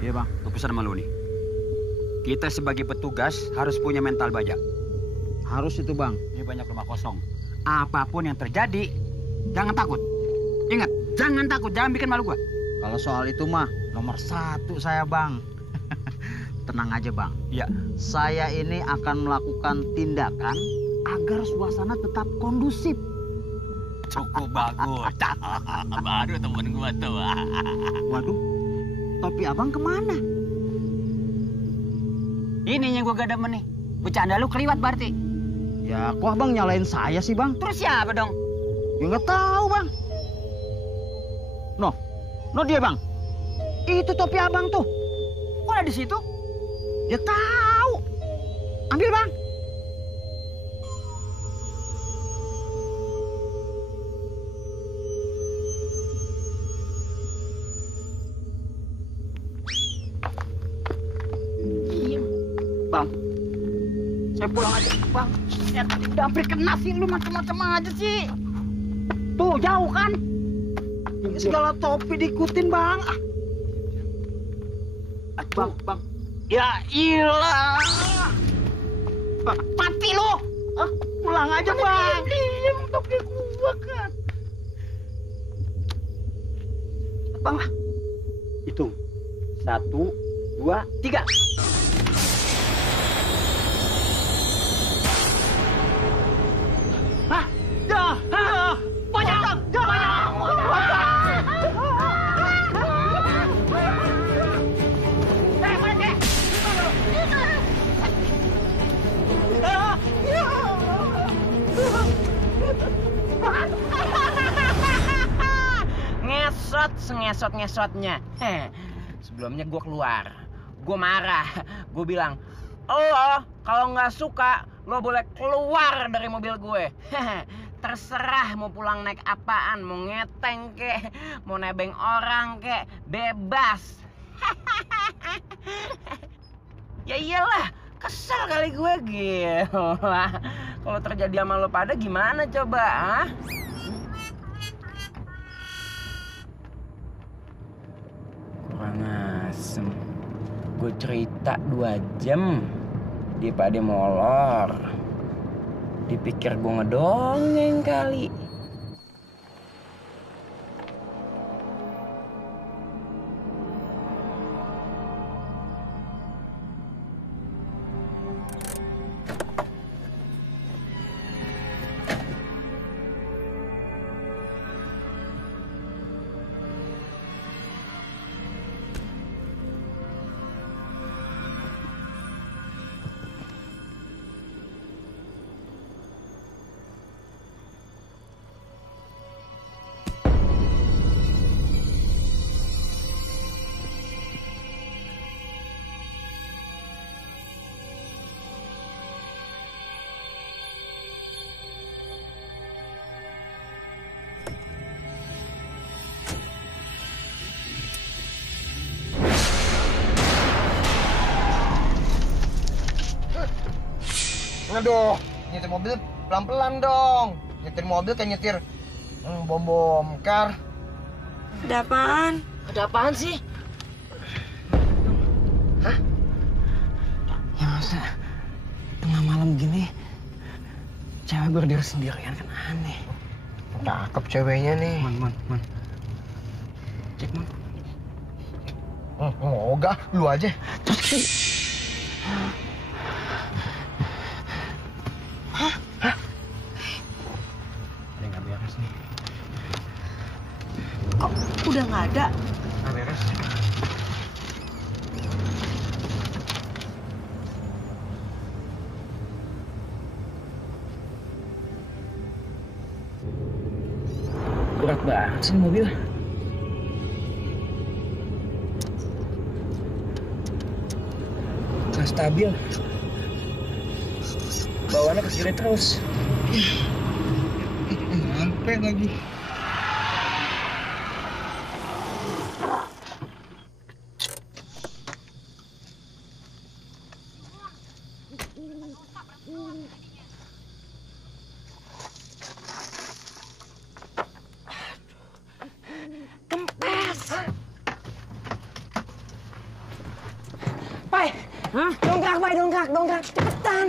Iya bang. Gue pesan sama lu nih. Kita sebagai petugas harus punya mental baja. Harus itu bang. Ini banyak rumah kosong. Apapun yang terjadi, jangan takut. Ingat, jangan takut, jangan bikin malu gua. Kalau soal itu mah nomor 1 saya bang. Tenang aja bang. Iya. Saya ini akan melakukan tindakan agar suasana tetap kondusif. Cukup bagus. Baru temen gua tuh. Waduh, topi abang kemana? Ini yang gua gak demen nih. Bercanda lu keliwat berarti. Ya kok abang nyalain saya sih bang? Terus siapa dong? Ya nggak tahu bang. No dia bang. Itu topi abang tuh. Kok ada di situ? Ya tahu. Ambil bang. Bang, saya pulang aja. Bang, ya tadi udah hampir kena sih. Lu macam-macam aja sih. Tuh, jauh kan? Ini segala topi diikutin bang. Bang. Ya ilah. Bang, Mati lu. pulang aja bang. Diam, topi gua kan. Bang, hitung. 1, 2, 3. Ngesot-ngesotnya. Sebelumnya gue keluar. Gue marah. Gue bilang, lo kalau nggak suka, lo boleh keluar dari mobil gue. Terserah mau pulang naik apaan. Mau ngeteng kek, mau nebeng orang kek, bebas. Ya iyalah, kesel kali gue gila. Kalau terjadi sama lo pada gimana coba, ah? Kurang asem. Gue cerita 2 jam, dia pada molor. Dipikir gue ngedongeng kali. Aduh, nyetir mobil pelan-pelan dong. Nyetir mobil kayak nyetir bom kar. Ada apaan? Ada apaan sih? Hah? Ya masa tengah malam gini cewek berdiri sendirian kan aneh. Cakep ceweknya nih. Man. Cek man. Enggak, lu aja. Hah? Ada nggak beres nih? Kok udah nggak ada? Nggak beres. Berat banget sih mobil. Nggak stabil. Bawaannya ke kiri terus. Sampai lagi. Hah? Dongkrak, Bay, dongkrak. Cepetan.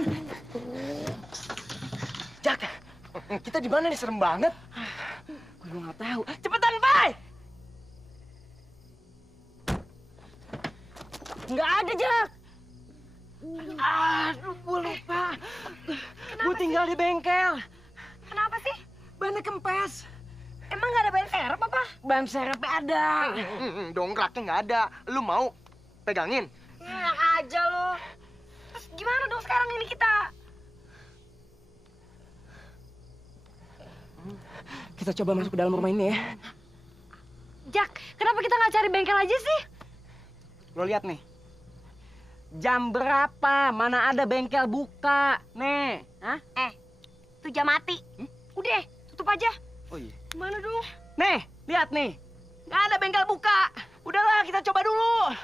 Jak, kita di mana nih? Serem banget. Gue nggak tahu. Cepetan, Bay. Nggak ada, Jak. Aduh, gue lupa. Gue tinggal di bengkel. Kenapa sih? Bannya kempes. Emang nggak ada ban serep apa? Ban serepnya ada. Dongkraknya nggak ada. Lu mau pegangin? Enak aja lo. Terus gimana dong sekarang ini kita? Kita coba masuk ke dalam rumah ini ya. Jak, kenapa kita nggak cari bengkel aja sih? Lo lihat nih. Jam berapa? Mana ada bengkel buka? Nih, hah? Itu jam mati. Udah, tutup aja. Oh iya. Gimana dong? Nih, lihat nih. Nggak ada bengkel buka. Udahlah, kita coba dulu.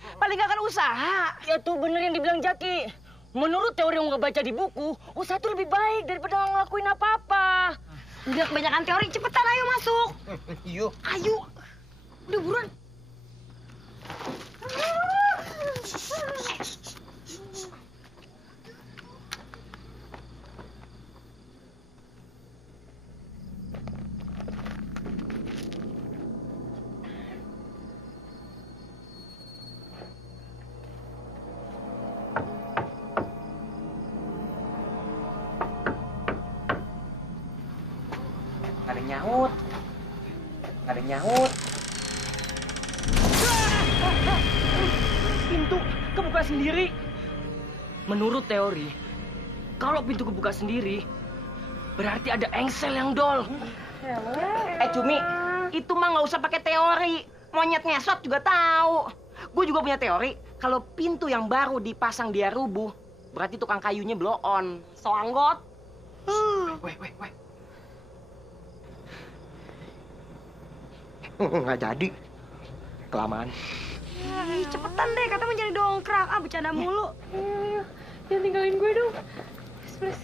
Paling nggak akan usaha. Ya tuh bener yang dibilang Jaki. Menurut teori yang nggak baca di buku, usaha itu lebih baik daripada nggak ngelakuin apa-apa. Udah kebanyakan teori, cepetan ayo masuk. Yuk. Ayo. Udah buruan. Nggak ada nyaut. Pintu kebuka sendiri. Menurut teori, kalau pintu kebuka sendiri, berarti ada engsel yang dol. Cumi, itu mah nggak usah pakai teori. Monyet ngesot juga tahu. Gue juga punya teori. Kalau pintu yang baru dipasang dia rubuh, berarti tukang kayunya blow on. So anggot. Weh. Nggak jadi. Kelamaan. Ih, cepetan deh, kata mau jadi dongkrak. Ah, bercanda mulu. Jangan tinggalin gue dong. Please.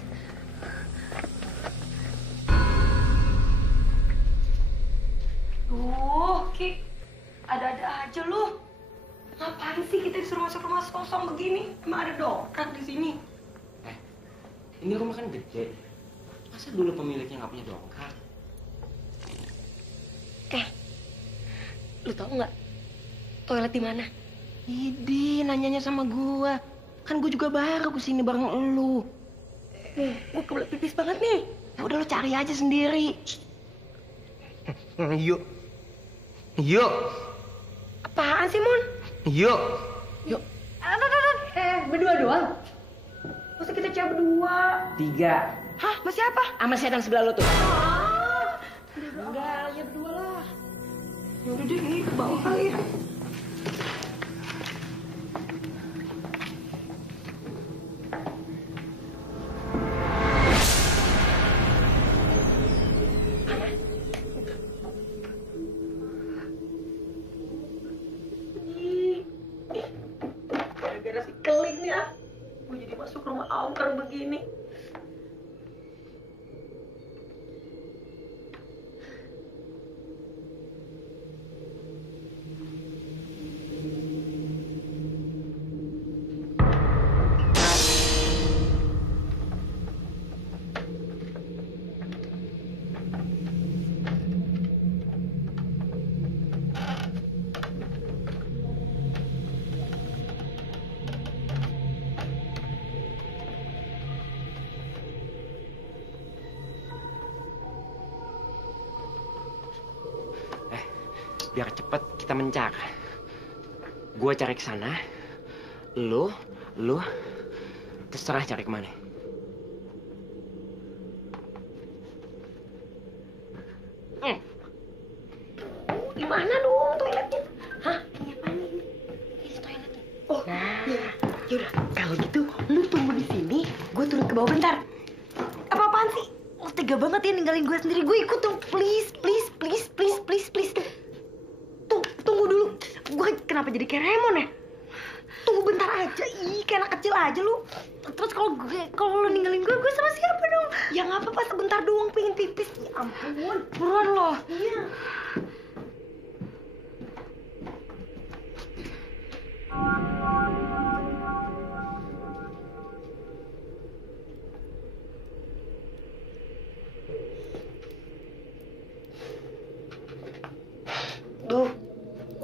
Ki, ada-ada aja lu. Ngapain sih kita disuruh masuk rumah kosong begini? Emang ada dongkrak di sini? Ini rumah kan gede. Masa dulu pemiliknya nggak punya dongkrak? Lu tau nggak toilet di mana? Idi, nanyanya sama gua. Kan gua juga baru kesini bareng elu. Gua kebelet pipis banget nih. Ya udah lu cari aja sendiri. Yuk. Apaan sih, Mun? Yuk. Berdua doang? Masa kita cewek berdua? 3. Hah, masih apa? Sama setan sebelah lu tuh. Enggak, ya berdua lah. Ya udah deh, ini ke bawah kali ya. Gara-gara si Keling nih ah. Gue jadi masuk rumah angker begini. Biar cepet kita mencar. Gua cari ke sana. Lu terserah cari kemana. Gimana dong toiletnya? Hah? Ini apaan ini? Ini toiletnya. Oh, iya. Yaudah, kalau gitu lu tunggu di sini, gue turun ke bawah bentar. Apa-apaan sih? Lu tega banget ya ninggalin gue sendiri. Gue ikut dong, please. Tunggu dulu. Gue kenapa jadi kayak Raymond ya? Tunggu bentar aja. Ih, kayak anak kecil aja lu. Terus kalau lu ninggalin gue sama siapa dong? Ya nggak apa-apa, sebentar doang pengen pipis. Ya ampun. Buruan loh. Iya.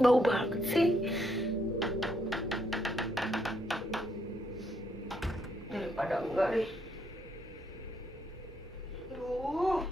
Bau banget sih. Daripada enggak deh. Aduh.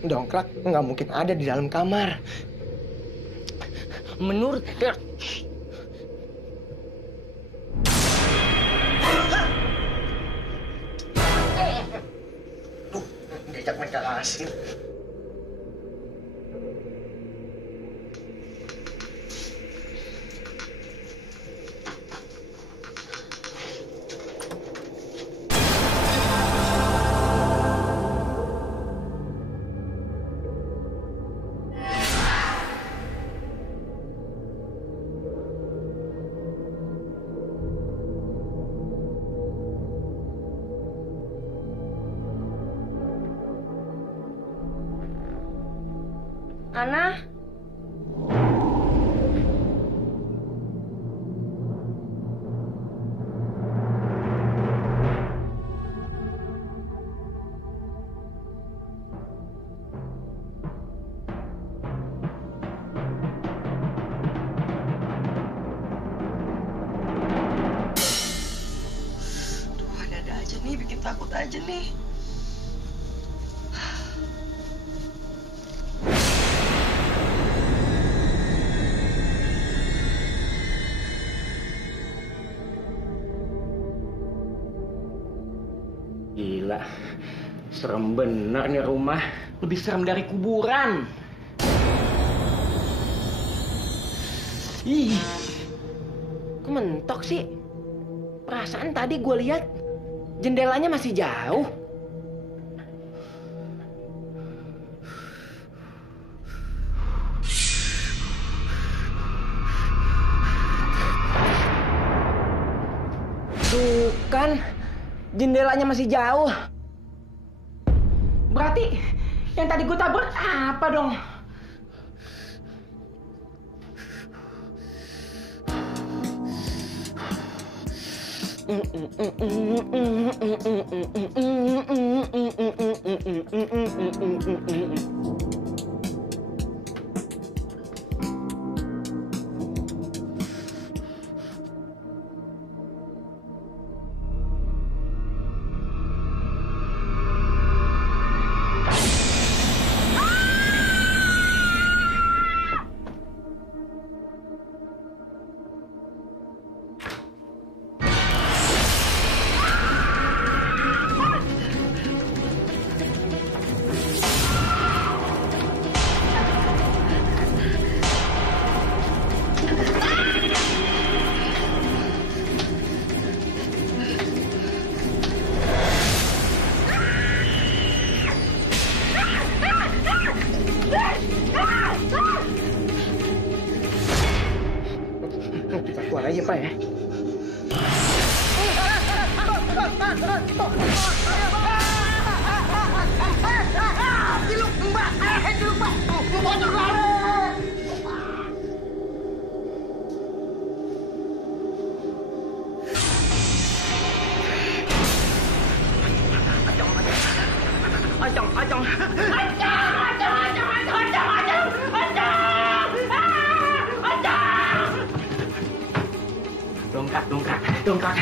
Dongkrak nggak mungkin ada di dalam kamar. Menurut Diajak mereka asing. Ana? Tuh, ada aja nih, bikin takut aja nih. Gila, serem bener nih rumah. Lebih serem dari kuburan. Ih, Kok mentok sih? Perasaan tadi gue lihat jendelanya masih jauh. Tuh kan, jendelanya masih jauh. Berarti yang tadi gue tabrak apa dong? Kita keluar aja, Pak ya. Ajang, dong. Dongkrak.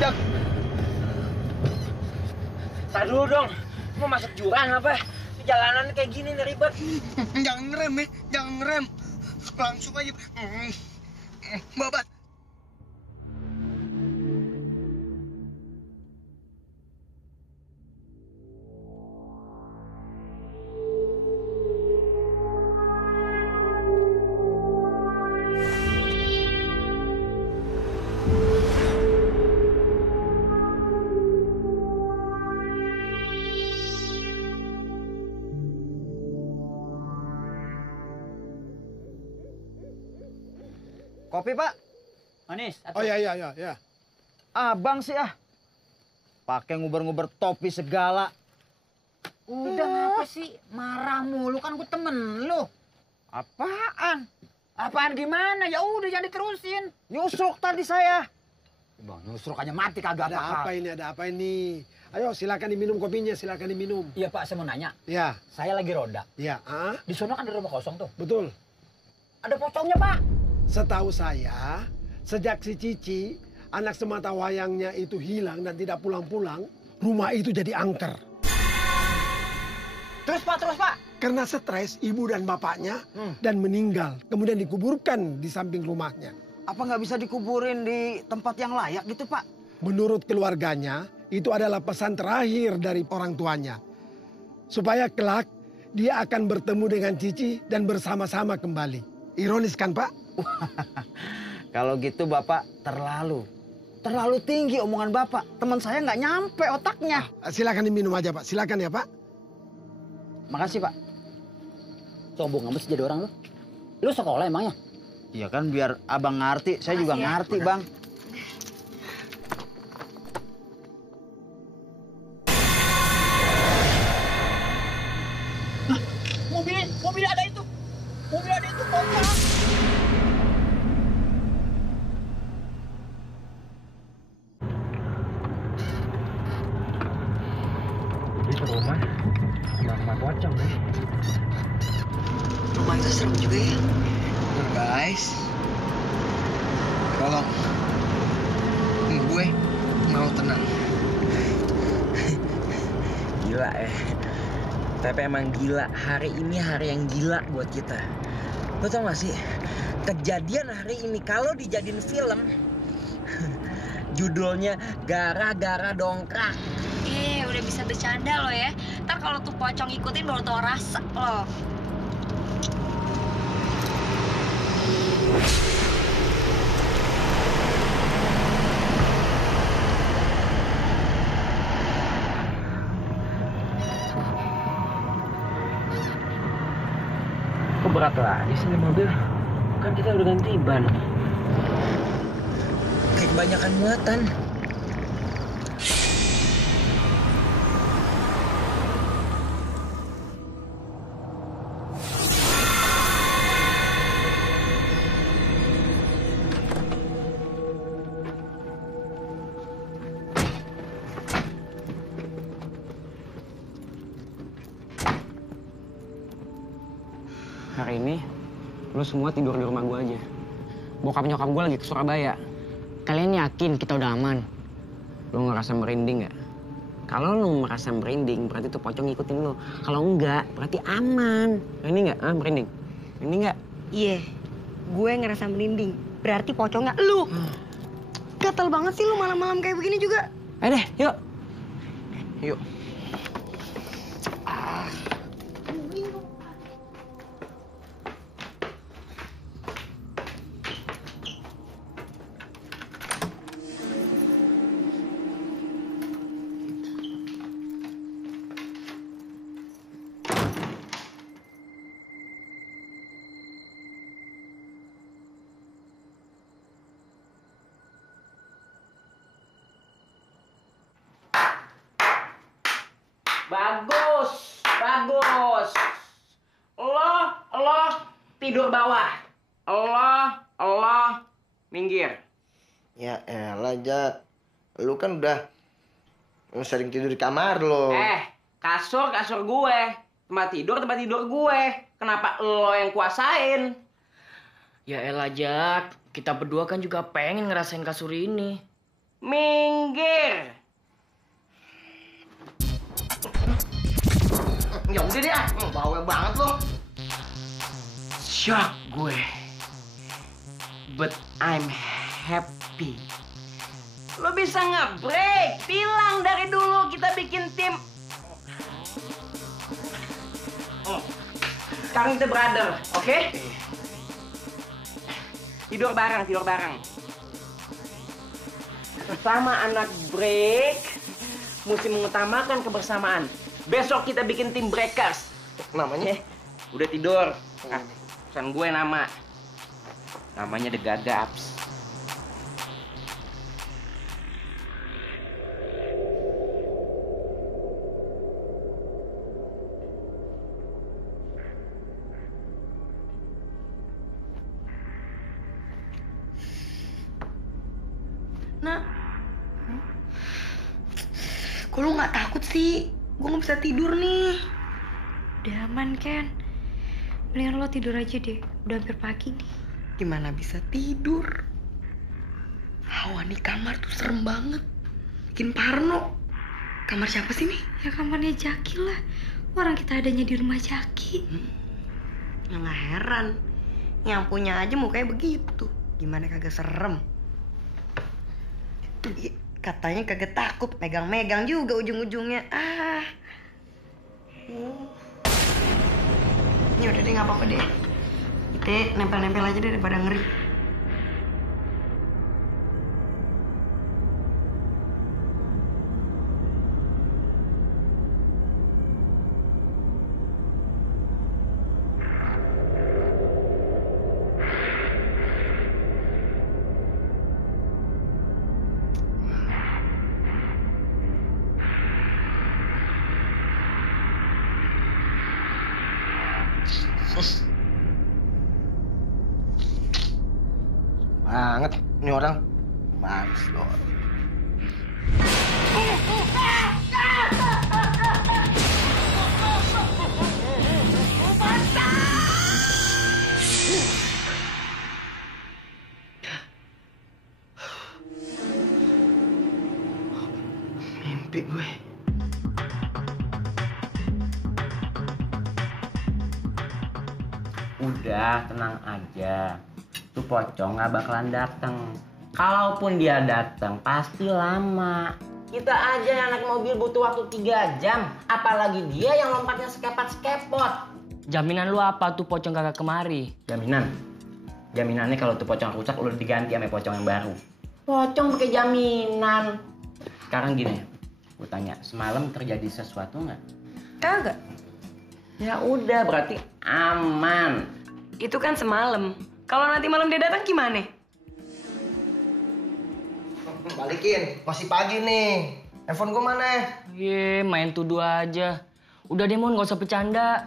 Jak. Tar dulu dong. Mau masuk jurang apa? Jalanan kayak gini nih ribet. Jangan ngerem ya, jangan ngerem. Langsung aja. Babat. Kopi, Pak. Manis. Oh ya. Abang sih pakai nguber-nguber topi segala. Udah ngapa sih? Marah mulu, kan gue temen lu. Apaan? Apaan gimana? Ya udah jangan diterusin. Nyusruk tadi saya. Bang, nyusruk aja mati kagak Ada apa ini? Ayo silakan diminum kopinya, silakan diminum. Iya, Pak, saya mau nanya. Ya. Saya lagi roda. Ya, Di sono kan ada rumah kosong tuh. betul. Ada pocongnya, Pak. Setahu saya, sejak si Cici, anak semata wayangnya itu hilang dan tidak pulang-pulang, rumah itu jadi angker. Terus, Pak. Karena stres ibu dan bapaknya dan meninggal, kemudian dikuburkan di samping rumahnya. Apa nggak bisa dikuburin di tempat yang layak gitu, Pak? Menurut keluarganya, itu adalah pesan terakhir dari orang tuanya. Supaya kelak dia akan bertemu dengan Cici dan bersama-sama kembali. Ironis kan, Pak? Kalau gitu Bapak terlalu tinggi omongan Bapak. Teman saya nggak nyampe otaknya. Silakan diminum aja, Pak. Silakan ya, Pak. Makasih, Pak. Sombong amat sih jadi orang lu. Lu sekolah emangnya? Iya kan biar abang ngerti, saya juga ngerti, Bang. Mobil ada itu. Mobil ada itu kok. Itu rumah sama pocong nih. Rumah itu serem juga ya. Guys, tolong. Gue mau tenang. Gila ya. Tapi emang gila, hari ini hari yang gila buat kita. Lo tau gak sih, kejadian hari ini kalau dijadiin film, judulnya Gara-gara Dongkrak. Udah bisa bercanda lo ya. Ntar kalau tuh pocong ikutin baru tau rasa lo. Kok berat lagi sih mobil? Kan kita udah ganti ban. Kayak kebanyakan muatan. Hari ini, lo semua tidur di rumah gue aja. Bokap nyokap gue lagi ke Surabaya. Kalian yakin kita udah aman? Lo ngerasa merinding nggak? Kalau lo merasa merinding, berarti tuh pocong ngikutin lo. Kalau enggak, berarti aman. Merinding nggak? Merinding? Merinding nggak? Iya, gue ngerasa merinding. Berarti pocongnya lu. Gatel banget sih lu malam-malam kayak begini juga. Ayo deh, yuk. Yuk. Bagus, bagus. Lo tidur bawah. Lo minggir. Ya elah, Jak. Lu kan udah sering tidur di kamar lo. Kasur gue. Tempat tidur gue. Kenapa lo yang kuasain? Ya elah, Jak. Kita berdua kan juga pengen ngerasain kasur ini. Minggir. Ya udah deh, bawel banget lo. Shock gue. But I'm happy. Lo bisa nge-break. Bilang dari dulu kita bikin tim. Sekarang kita brother, oke? Tidur bareng. Sesama anak break, mesti mengutamakan kebersamaan. Besok kita bikin tim breakers. Namanya? Udah tidur. Pesan gue nama. Namanya The Gagaps. Nak, kok lu nggak takut sih? Gue nggak bisa tidur nih. Udah aman, Ken. Mendingan lo tidur aja deh. Udah hampir pagi nih. Gimana bisa tidur? Hawa di kamar tuh serem banget. Bikin parno. Kamar siapa sih nih? Ya kamarnya Jaki lah. Orang kita adanya di rumah Jaki. Ya nggak heran. Yang punya aja mukanya begitu. Gimana kagak serem? Katanya kagak takut. Megang-megang juga ujung-ujungnya. Ini udah deh, nggak apa-apa deh. Kita nempel-nempel aja deh daripada ngeri. Banget ini orang. Males lo. Mimpi gue. Udah, tenang aja. Tuh pocong gak bakalan dateng. Kalaupun dia datang, pasti lama. Kita aja yang naik mobil butuh waktu 3 jam. Apalagi dia yang lompatnya sekepot-sekepot. Jaminan lu apa tuh pocong kagak kemari? Jaminannya kalau tuh pocong rusak, udah diganti sama pocong yang baru. Pocong pakai jaminan. Sekarang gini, gue tanya, semalam terjadi sesuatu nggak? Kagak. Ya udah, berarti aman. Itu kan semalam. Kalau nanti malam dia datang gimana? Balikin, masih pagi nih. Handphone gue mana? Ye, main tuduh aja. Udah deh, Mon, gak usah bercanda.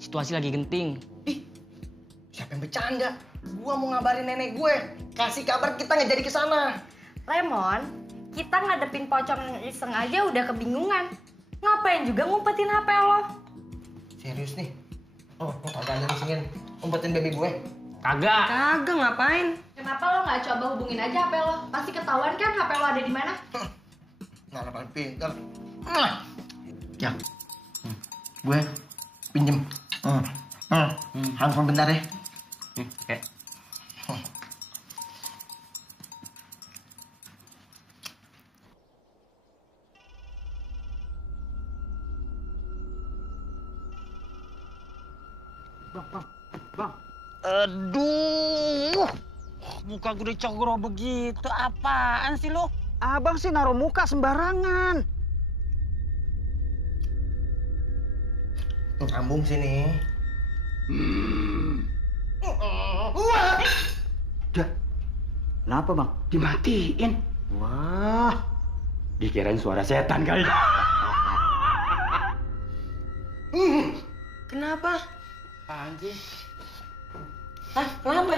Situasi lagi genting. Ih, siapa yang bercanda? Gua mau ngabarin nenek gue. Kasih kabar kita nggak jadi ke sana. Lemon, kita ngadepin pocong yang iseng aja udah kebingungan. Ngapain juga ngumpetin HP lo? Serius nih? Oh, kagak ada disingin. Umpetin baby gue. Kagak. Kagak, ngapain? Kenapa lo nggak coba hubungin aja HP lo? Pasti ketahuan kan HP lo ada di mana? Nah, paling pintar. Ya, gue pinjem. Handphone bentar ya. Oke. Bang. Aduh, muka gue dicogro begitu. Apaan sih lo? Abang sih naruh muka sembarangan. Nyambung sini. Dah, kenapa bang? Dimatiin. Wah, dikirain suara setan kali. Kenapa? Apaan sih? Hah? Kenapa?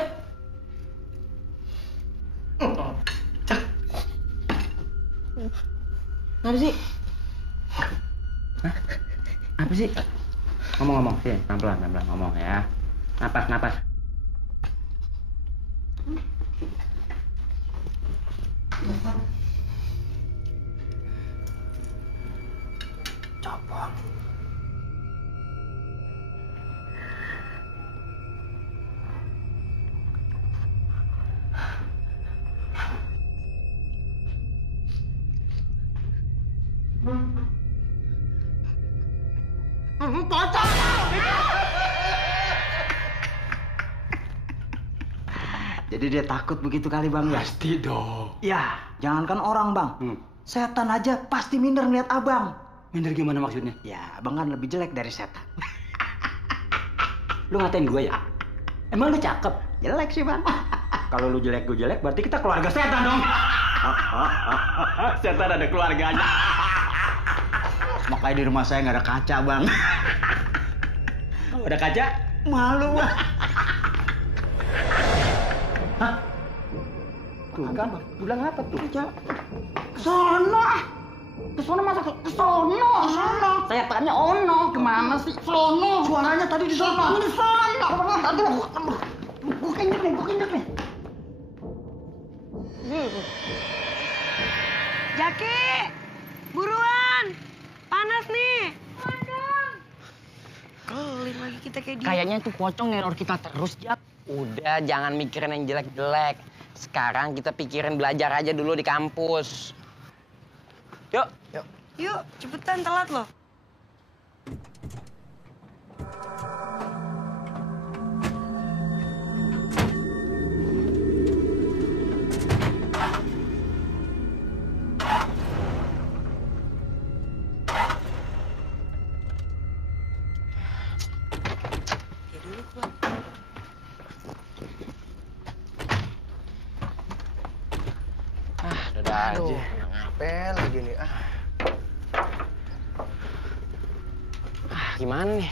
Apa sih? Apa sih? Ngomong-ngomong, sih, pelan-pelan ngomong ya. Napas. Copong. Jadi dia takut begitu kali bang ya? Pasti dong. Ya, jangankan orang bang. Setan aja pasti minder ngeliat abang. Minder gimana maksudnya? Ya, abang kan lebih jelek dari setan. Lu ngatain gue ya? Emang lu cakep? Jelek sih bang. Kalau lu jelek, gue jelek, berarti kita keluarga setan dong. Setan ada keluarganya. Makanya di rumah saya nggak ada kaca bang. Kalau ada kaca, Malu bang. tuh kan, bilang apa tuh? Sono. Kesono masa kesono. Sono. Saya tanya ono, kemana sih? Sono. Suaranya tadi di sono. Di sono. Aduh. Gue kenyek nih. Jaki! Buruan! Panas nih! Kelim lagi kita kayak dia. Kayaknya tuh pocong neror kita terus, Jak. Udah, jangan mikirin yang jelek-jelek. Sekarang kita pikirin belajar aja dulu di kampus. Yuk. Yuk, cepetan telat loh. Dadah aja. Ngapain lagi nih? Gimana nih?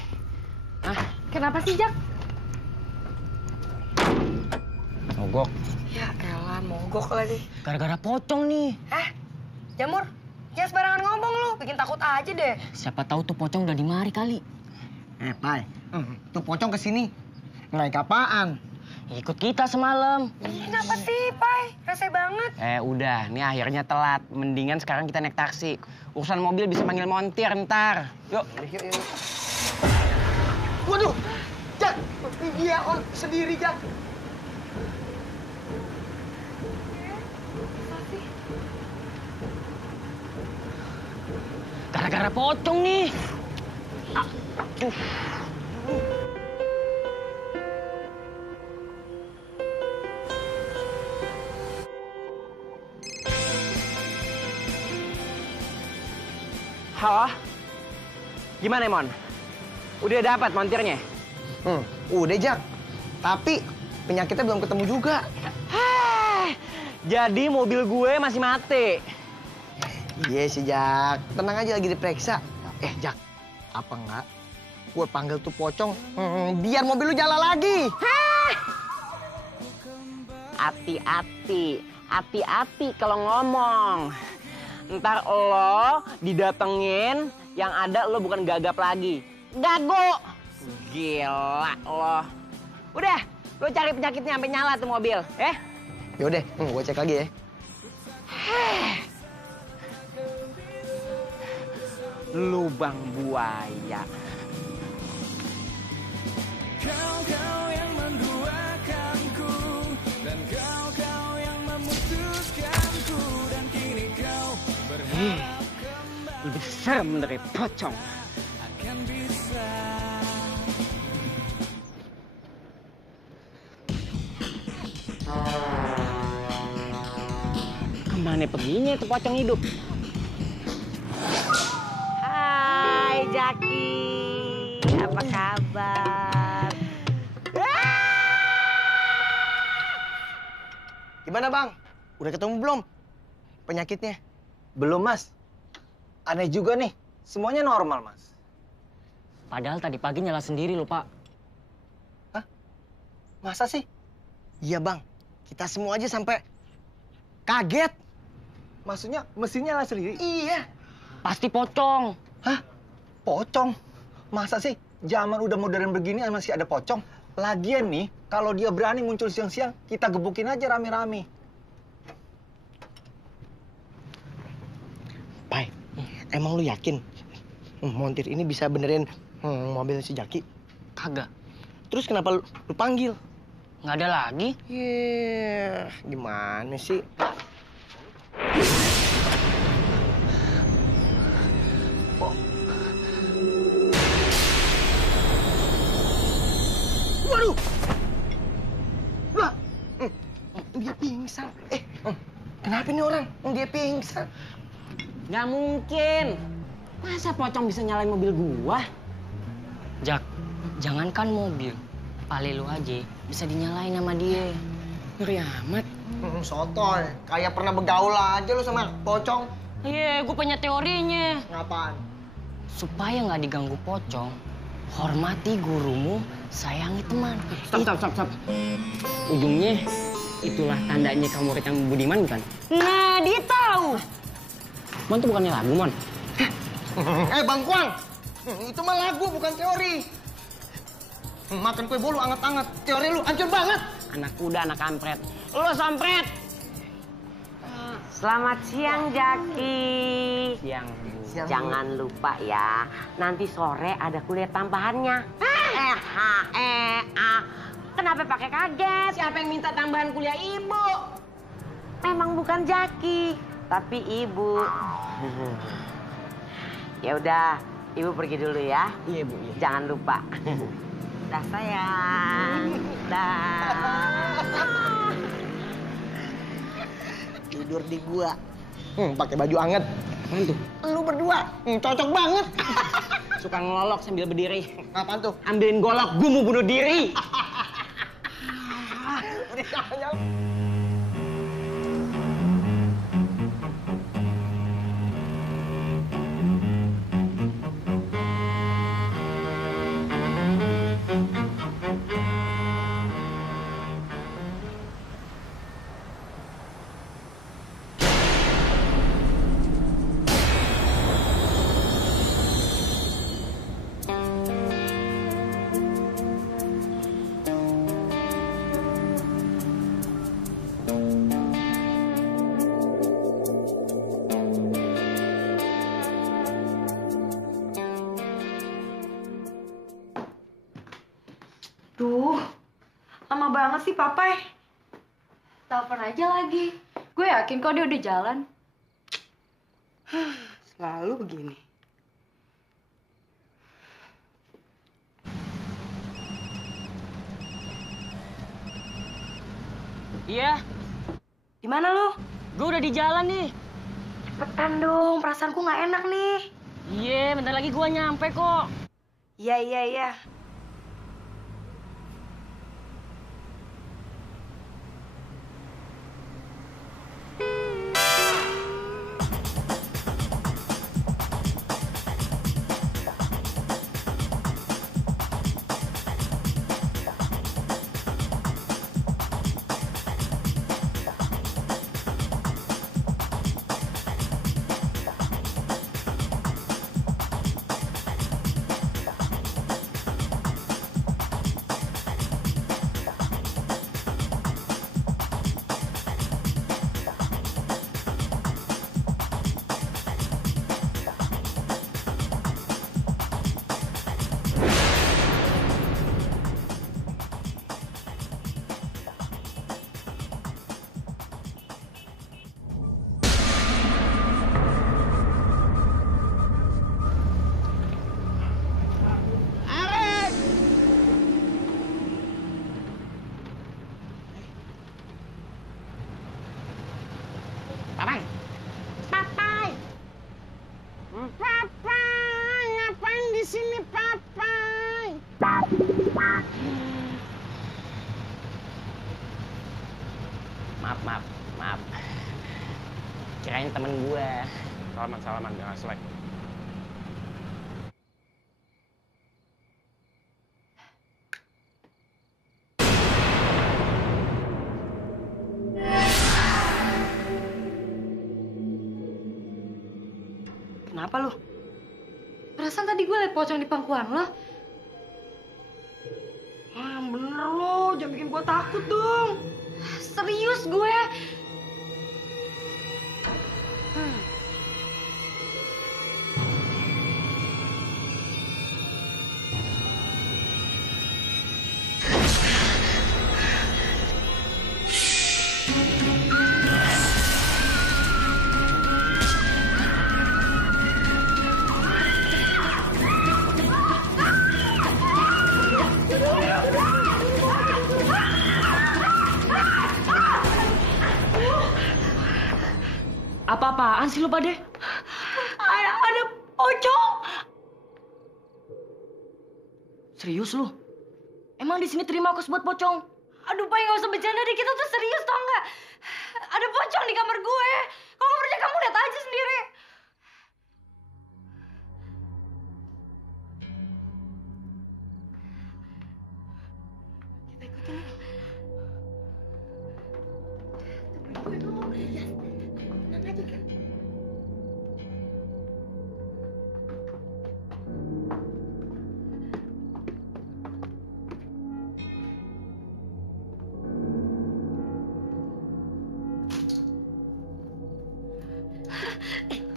Kenapa sih, Jak? Mogok. Ya elah, mogok lagi. Gara-gara pocong nih. Jamur, jangan sembarangan ngomong lu. Bikin takut aja deh. Siapa tahu tuh pocong udah dimari kali. Pai. Tuh pocong kesini. Naik apaan? Ikut kita semalam. Kenapa sih, Pai? Rese banget. Udah, nih akhirnya telat. Mendingan sekarang kita naik taksi. Urusan mobil bisa panggil montir ntar. Yuk. Yuk. Waduh, Jak, dia on sendiri, Jak. Gara-gara pocong nih. Halo? Gimana, Mon? Udah dapat montirnya? Udah, Jak. Tapi penyakitnya belum ketemu juga. Jadi mobil gue masih mati. Iya sih, Jak. Tenang aja, lagi diperiksa. Jak, apa enggak? Gue panggil tuh pocong, biar mobil lu jalan lagi. Hati-hati kalau ngomong. Ntar lo didatengin, yang ada lo bukan gagap lagi. Gago! Gila lo. Udah, lo cari penyakitnya sampai nyala tuh mobil, ya? Yaudah, gue cek lagi ya. Lubang buaya. Kau yang menduakanku dan kau yang memutuskanku dan kini kau berharap Lebih serem dari pocong. akan bisa. Kemana perginya itu pocong hidup? Hai, Jaki. Apa kabar? Gimana, Bang? Udah ketemu belum penyakitnya? Belum mas. Aneh juga nih. Semuanya normal mas. Padahal tadi pagi nyala sendiri loh, Pak. Masa sih? Iya bang, kita semua aja sampai kaget. Maksudnya mesinnya nyala sendiri? Iya. Pasti pocong. Hah? Pocong? Masa sih zaman udah modern begini masih ada pocong? Lagian nih, kalau dia berani muncul siang-siang, kita gebukin aja rame-rame. Pai, emang lu yakin montir ini bisa benerin mobil si Jaki? Kagak. Terus kenapa lu panggil? Nggak ada lagi. Gimana sih? Waduh! Lah, dia pingsan. Kenapa nih orang? Dia pingsan. Nggak mungkin. Masa pocong bisa nyalain mobil gua? Jak, jangankan mobil. Pale lu aja bisa dinyalain sama dia. Ngeri amat. Sotoy, kayak pernah bergaul aja lu sama pocong. Iya, gue punya teorinya. Ngapaan? Supaya nggak diganggu pocong, hormati gurumu, sayangi teman. Stop. Ujungnya, itulah tandanya kamu murid yang budiman, bukan? Nah, dia tahu. Mon tuh bukannya lagu, Mon. Bang Kuang, itu mah lagu bukan teori. Makan kue bolu anget-anget, teori lu hancur banget. Anak kuda, anak kampret. Lu sampret. Selamat siang, Jaki. Siang, Bu. Jangan lupa ya, nanti sore ada kuliah tambahannya. Kenapa pakai kaget? Siapa yang minta tambahan kuliah Ibu? Memang bukan Jaki, tapi Ibu. Ya udah, Ibu pergi dulu ya. Iya, Bu. Iya. Jangan lupa. Dah sayang. Dah. Tidur di gua. Pakai baju anget. Apaan tuh? Lu berdua, cocok banget. Suka ngelolok sambil berdiri. Apaan tuh? Ambilin golok, gue mau bunuh diri. Duh, lama banget sih Papai. Telepon aja lagi. Gue yakin kok dia udah jalan. Selalu begini. Iya, Di mana lu? gue udah di jalan nih. Cepetan dong, perasaanku nggak enak nih. Iya, bentar lagi gue nyampe kok. Iya. Papai. Papai. Papai, ngapain di sini, Papai? Maaf. Kirain temen gue. Salaman, jangan selek. Kenapa lu? Perasaan tadi gue liat pocong di pangkuan lo. Bener lo, jangan bikin gue takut dong. Serius gue. Apa-apaan sih lu pada? Ada pocong. Serius lu? Emang di sini terima kos buat pocong? Aduh, Pak, nggak usah bercanda deh. Kita tuh serius, tau nggak? Ada pocong di kamar gue. Kalau nggak percaya, kamu lihat aja sendiri. Kita ikutin yuk. Tungguin gue dulu. Ya, tenang aja kan.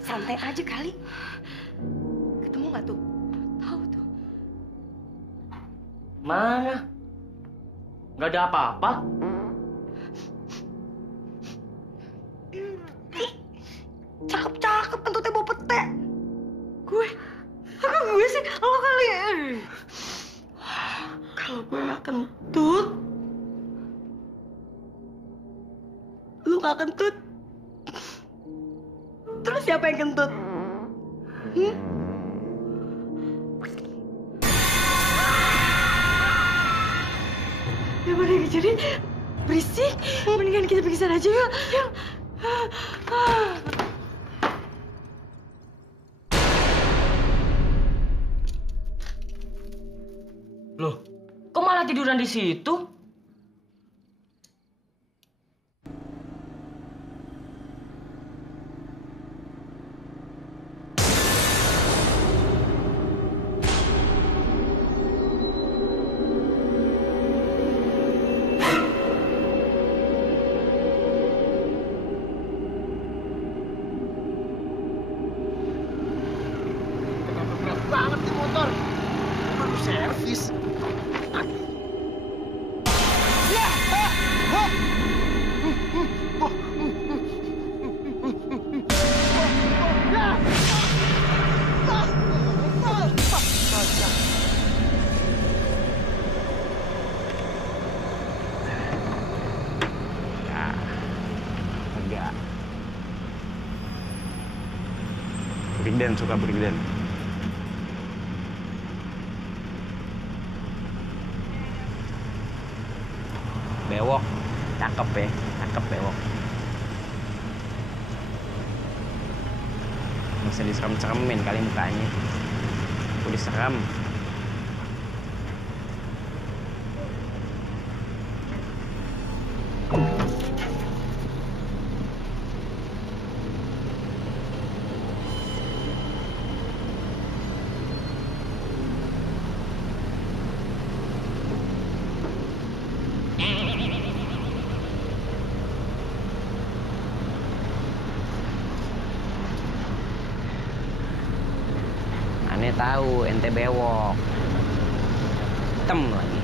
Santai aja kali. Ketemu nggak tuh? Tahu tuh. Mana? Nggak ada apa-apa. Cakep-cakep, kentutnya bawa pete. Gue sih, lo kali. Kalau gue nggak kentut, lu nggak kentut. Terus siapa yang kentut? Ya udah, jadi berisik. Mendingan kita pergi sana aja yuk. Loh, kok malah tiduran di situ? Banget nih motor. Baru servis. Enggak. Brigden suka Brigden. Bewok, cakep ya, cakep bewok. Nggak usah diserem-seremin kali mukanya. Udah serem. Aneh tahu ente bewok, hitam lagi.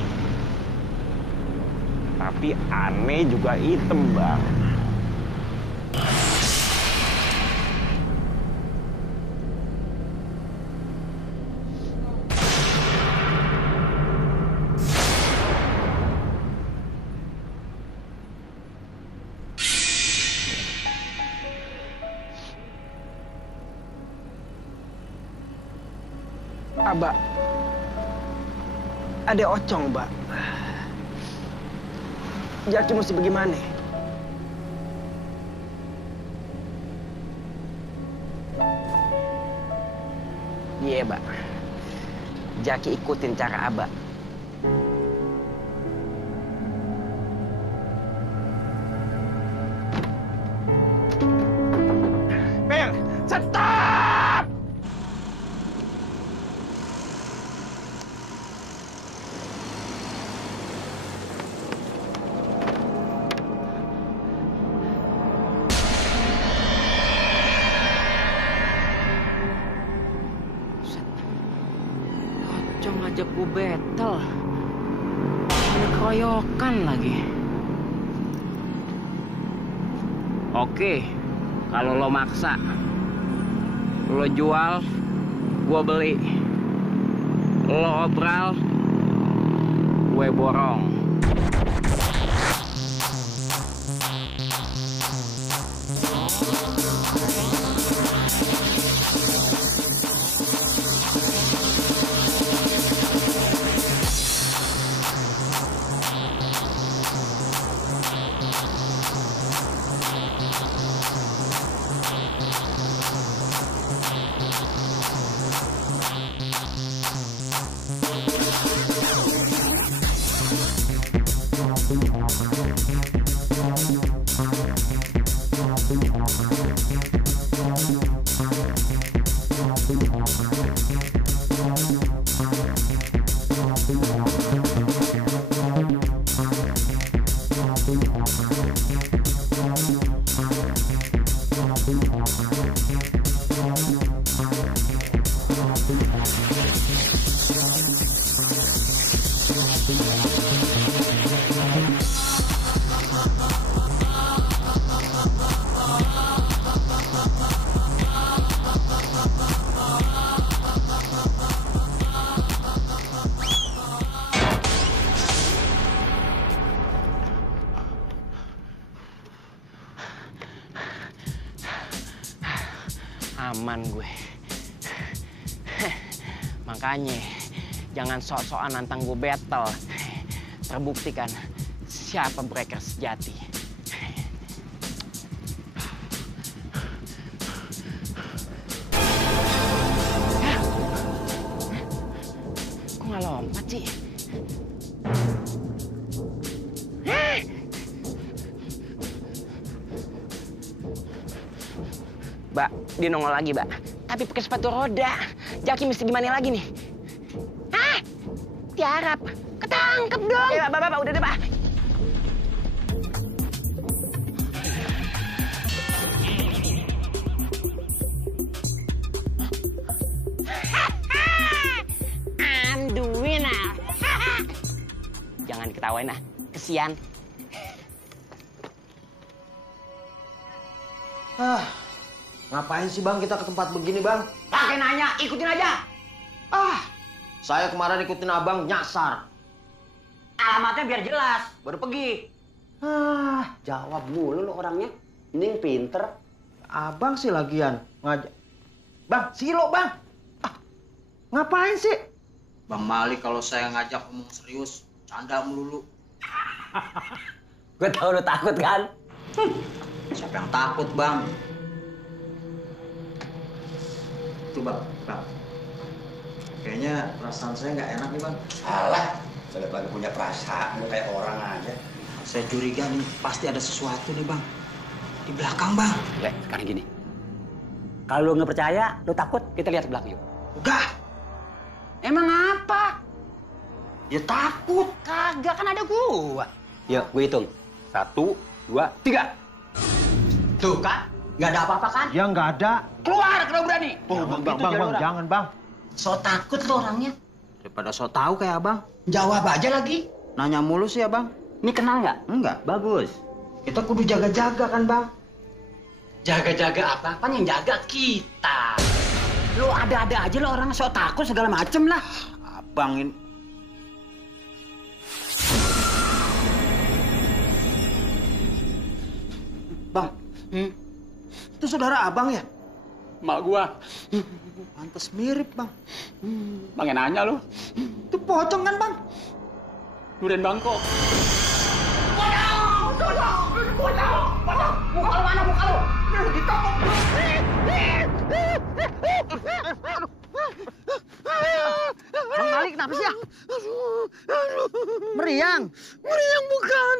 Tapi aneh juga hitam, Bang. Abah, ada ocong, Mbak. Jaki mesti bagaimana? Iya, Mbak. Jaki ikutin cara Abah. Bel, stop! Gue betel. Ada keroyokan lagi. Oke, kalau lo maksa, lo jual, gue beli. Lo obral, gue borong. Aman gue. Makanya jangan sok-sokan nantang gue battle. Terbukti kan siapa breaker sejati. Kok nggak lompat sih? Mbak, dia nongol lagi, Mbak. Tapi pakai sepatu roda. Jaki mesti gimana lagi nih? Hah? Tiarap. Ketangkep dong. Ya, Mbak, udah deh, Mbak. I'm the winner. Jangan ketawain, ah. Kesian. Ngapain sih bang kita ke tempat begini bang? Pakai nanya, ikutin aja. Saya kemarin ikutin abang nyasar. Alamatnya biar jelas, baru pergi. Jawab mulu lo orangnya. Ini pinter. Abang sih lagian ngajak. Bang, Silo bang. Ngapain sih? Bang Malik kalau saya ngajak ngomong serius, canda melulu. Gue tau lo takut kan? Siapa yang takut bang? Tuh bang. Kayaknya perasaan saya nggak enak nih bang. Alah, saya lagi punya perasaan, lu kayak orang aja. Saya curiga nih, pasti ada sesuatu nih bang. Di belakang bang. Le, sekarang gini. Kalau lu nggak percaya, lu takut, kita lihat ke belakang yuk. Enggak. Emang apa? Ya takut. Kagak, kan ada gua. Yuk, gue hitung. 1, 2, 3. Tuh kan, nggak ada apa-apa kan? Ya nggak ada. Keluar kalau berani. Bang, jangan bang. So takut lo orangnya. Daripada so tahu kayak abang. Jawab aja lagi. Nanya mulu sih abang. Ini kenal nggak? Enggak. Bagus. Kita kudu jaga-jaga kan bang. Jaga-jaga apa? Kan yang jaga kita. Lo ada-ada aja lo orang so takut segala macem lah. Abang ini. Bang, itu saudara abang ya? Mak gua. Pantes mirip bang. Bang nanya lu. Itu pocong kan bang? Durian Bangkok. Muka lo mana muka lo? Ditokok. Bang Malik kenapa sih ya? Meriang? Meriang bukan.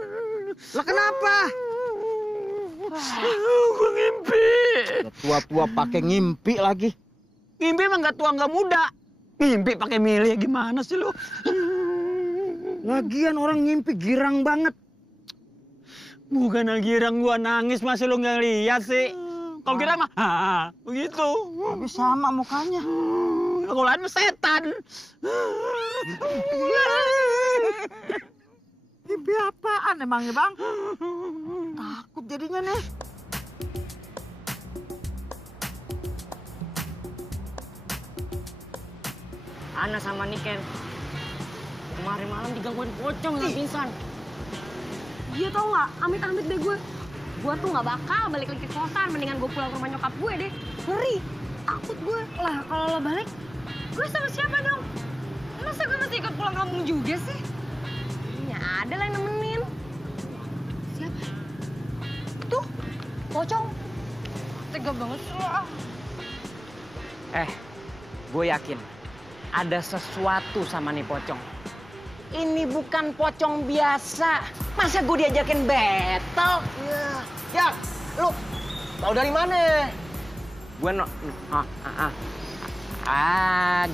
Lah kenapa? Gua ngimpi. Tua-tua pakai ngimpi lagi. Ngimpi emang nggak tua nggak muda. Ngimpi pakai milih gimana sih lu? Lagian orang ngimpi girang banget. Bukan girang gua nangis masih lu nggak lihat sih. Kalau kira mah, begitu. Tapi sama mukanya. Kalau lain mah setan. Mimpi apaan emangnya, Bang? Takut jadinya nih. Ana sama Niken kemarin malam digangguin pocong nggak pingsan. Dia tau nggak, amit-amit deh gue. Gue tuh nggak bakal balik lagi ke kosan, mendingan gue pulang ke rumah nyokap gue deh. Ngeri, takut gue. Lah kalau lo balik, gue sama siapa dong? Masa gue mesti ikut pulang kampung juga sih? Ya ada lah yang nemenin. Siapa? Tuh, pocong. Tega banget sih lo. Gue yakin ada sesuatu sama nih pocong. Ini bukan pocong biasa. Masa gue diajakin battle? Jak, lu tahu dari mana? Gue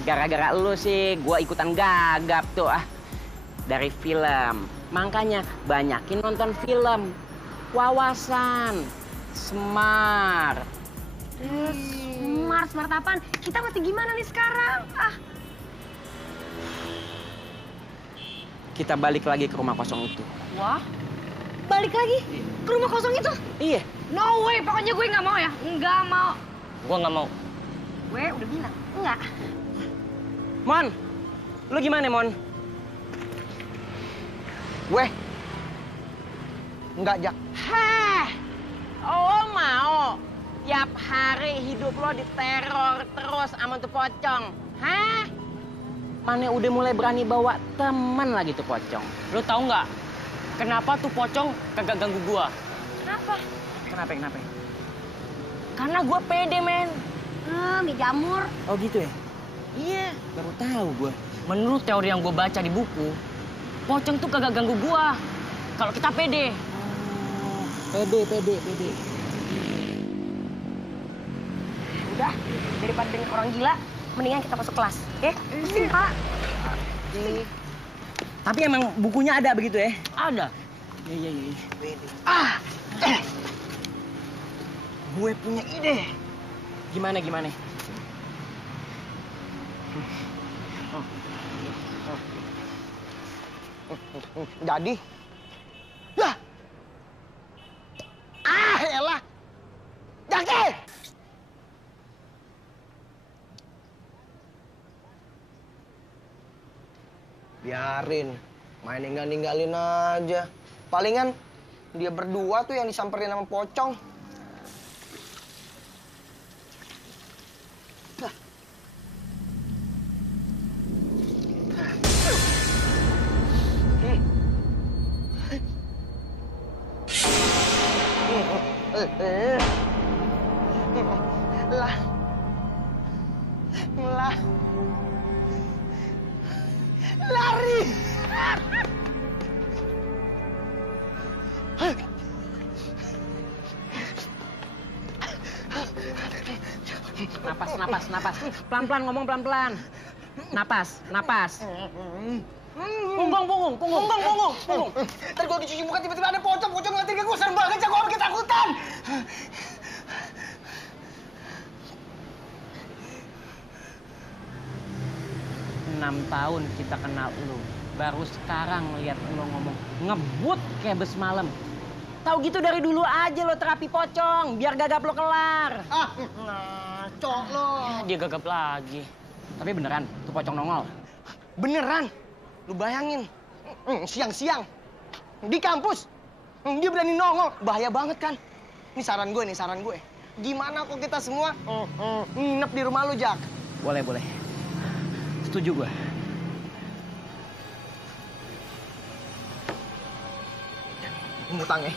gara-gara lu sih gue ikutan gagap tuh dari film. Makanya banyakin nonton film. Wawasan, smart. Smart apaan? Kita mesti gimana nih sekarang? Kita balik lagi ke rumah kosong itu. Wah, balik lagi ke rumah kosong itu? Iya. No way, pokoknya gue nggak mau ya. Nggak mau. Gue nggak mau. Gue udah bilang, enggak. Mon, lu gimana, Mon? Gue enggak, Jak. Hah, lo mau tiap hari hidup lo diteror terus sama tuh pocong? Hah? Mana udah mulai berani bawa teman lagi tuh pocong. Lo tahu nggak kenapa tuh pocong kagak ganggu gua? Kenapa? Kenapa? Karena gua pede, men. Mie jamur. Oh gitu ya? Iya. Baru tahu gua. Menurut teori yang gua baca di buku, pocong tuh kagak ganggu gua. Kalau kita pede. Pede. Udah, daripada dengan orang gila, mendingan kita masuk kelas, ya? Sini, Pak. Tapi emang bukunya ada begitu ya? Ada. Iya. Gue punya ide. Gimana? Jadi, lah, elah, Jaki! Biarin, main ninggalin aja. Palingan dia berdua tuh yang disamperin sama pocong. Lari. Napas. Pelan-pelan ngomong pelan-pelan. Napas. Punggung. Ntar gue dicuci muka tiba-tiba ada pocong ngeliatin ke gue, serem banget, gue sampai ketakutan. 6 tahun kita kenal lu. Baru sekarang lihat lu ngomong ngebut kayak bes malam. Tahu gitu dari dulu aja lo terapi pocong, biar gagap lo kelar. Ngaco lo. Dia gagap lagi. Tapi beneran, tuh pocong nongol. Beneran. Lu bayangin, siang-siang di kampus, dia berani nongol. Bahaya banget kan? Ini saran gue. Gimana kok kita semua nginep di rumah lu, Jak? Boleh. Setuju gue. Ngutang ya?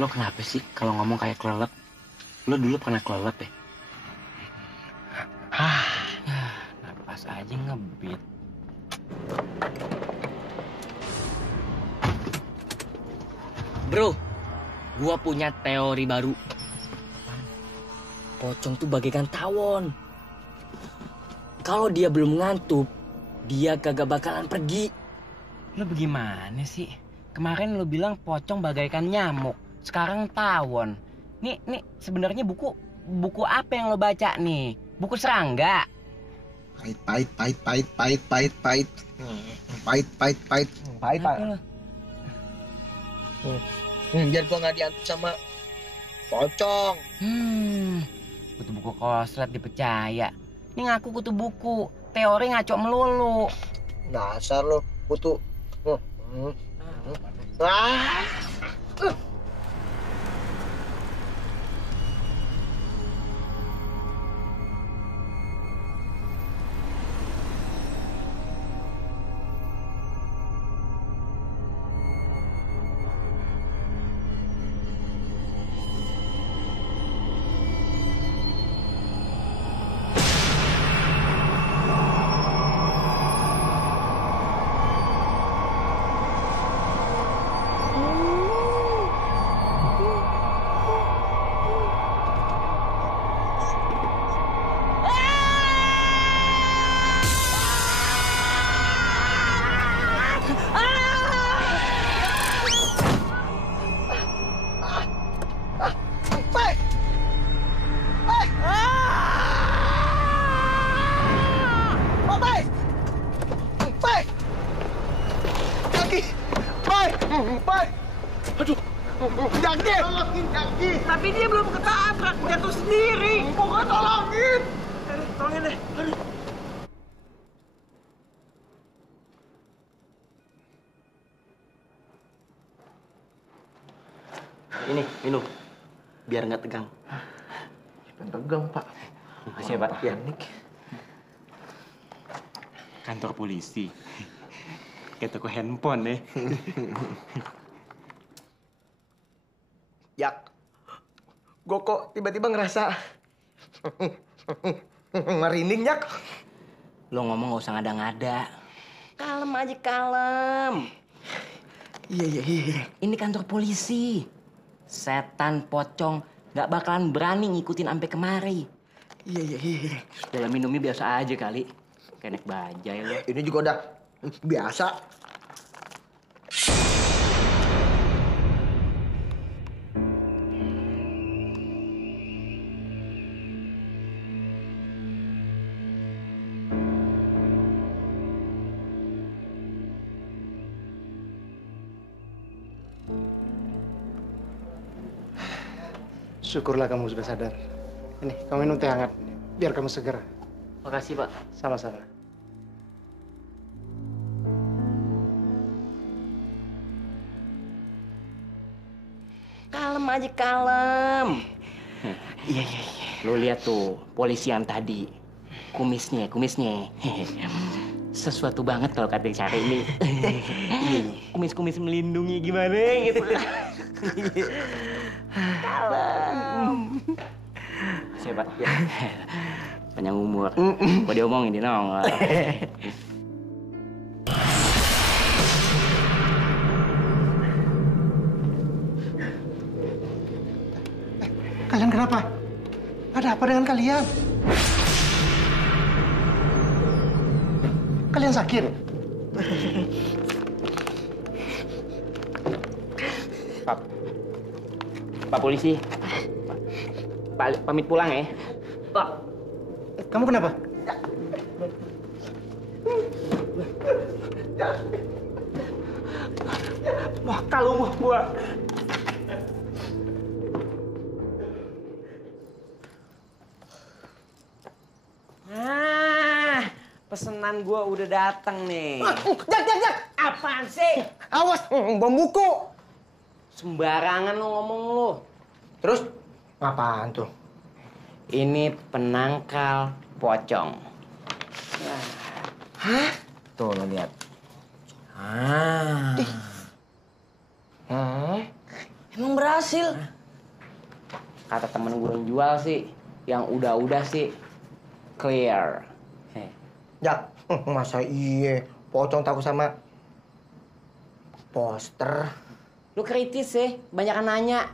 Lo kenapa sih kalau ngomong kayak kelelep? Lo dulu pernah kelelep ya? aja ngebit. Bro, gua punya teori baru. Pocong tuh bagaikan tawon. Kalau dia belum ngantuk, dia kagak bakalan pergi. Lu bagaimana sih? Kemarin lu bilang pocong bagaikan nyamuk, sekarang tawon. Nih sebenarnya buku apa yang lo baca nih? Buku serangga. Pahit. Biar gua nggak diantuk sama pocong. Kutu buku koslet dipercaya. Ini ngaku kutu buku, teori ngaco melulu. Dasar lo, kutu. Tapi dia belum ketabrak, jatuh sendiri. Pokoknya tolongin. Tolongin deh. Aduh. Ini, minum. Biar nggak tegang. Tegang, Pak. Makasih ya, Pak. Ya. Kantor polisi. Kayak toko handphone nih. Jak, gue kok tiba-tiba ngerasa merinding, Jak. Lo ngomong gak usah ngada-ngada. Kalem aja, kalem. Iya. Ini kantor polisi. Setan pocong gak bakalan berani ngikutin sampai kemari. Iya. Dalam minumnya biasa aja kali. Kayak naik bajai lo. Ini juga udah biasa. Syukurlah kamu sudah sadar. Ini, kamu minum teh hangat. Biar kamu seger. Makasih, Pak. Sama-sama. Kalem aja, kalem. Iya. Lo lihat tuh, polisi yang tadi. Kumisnya. Sesuatu banget kalau kata cari ini. Kumis-kumis melindungi gimana gitu. Kalem. Siapa? Panjang umur. Kok dia omongin dia nongol. Kalian kenapa? Ada apa dengan kalian? Kalian sakit? Pak polisi. Pak, pamit pulang ya. Pak. Kamu kenapa? Wah, kalau gua. Pesanan gua udah datang nih. Jak. Apaan sih? Awas, bom buku. Sembarangan lo ngomong lo. Terus? Apaan tuh? Ini penangkal pocong. Hah? Tuh lo lihat. Emang berhasil? Kata temen gue yang jual sih, yang udah-udah sih clear. Jak, Masa iya, pocong takut sama poster. Lu kritis sih, banyak nanya.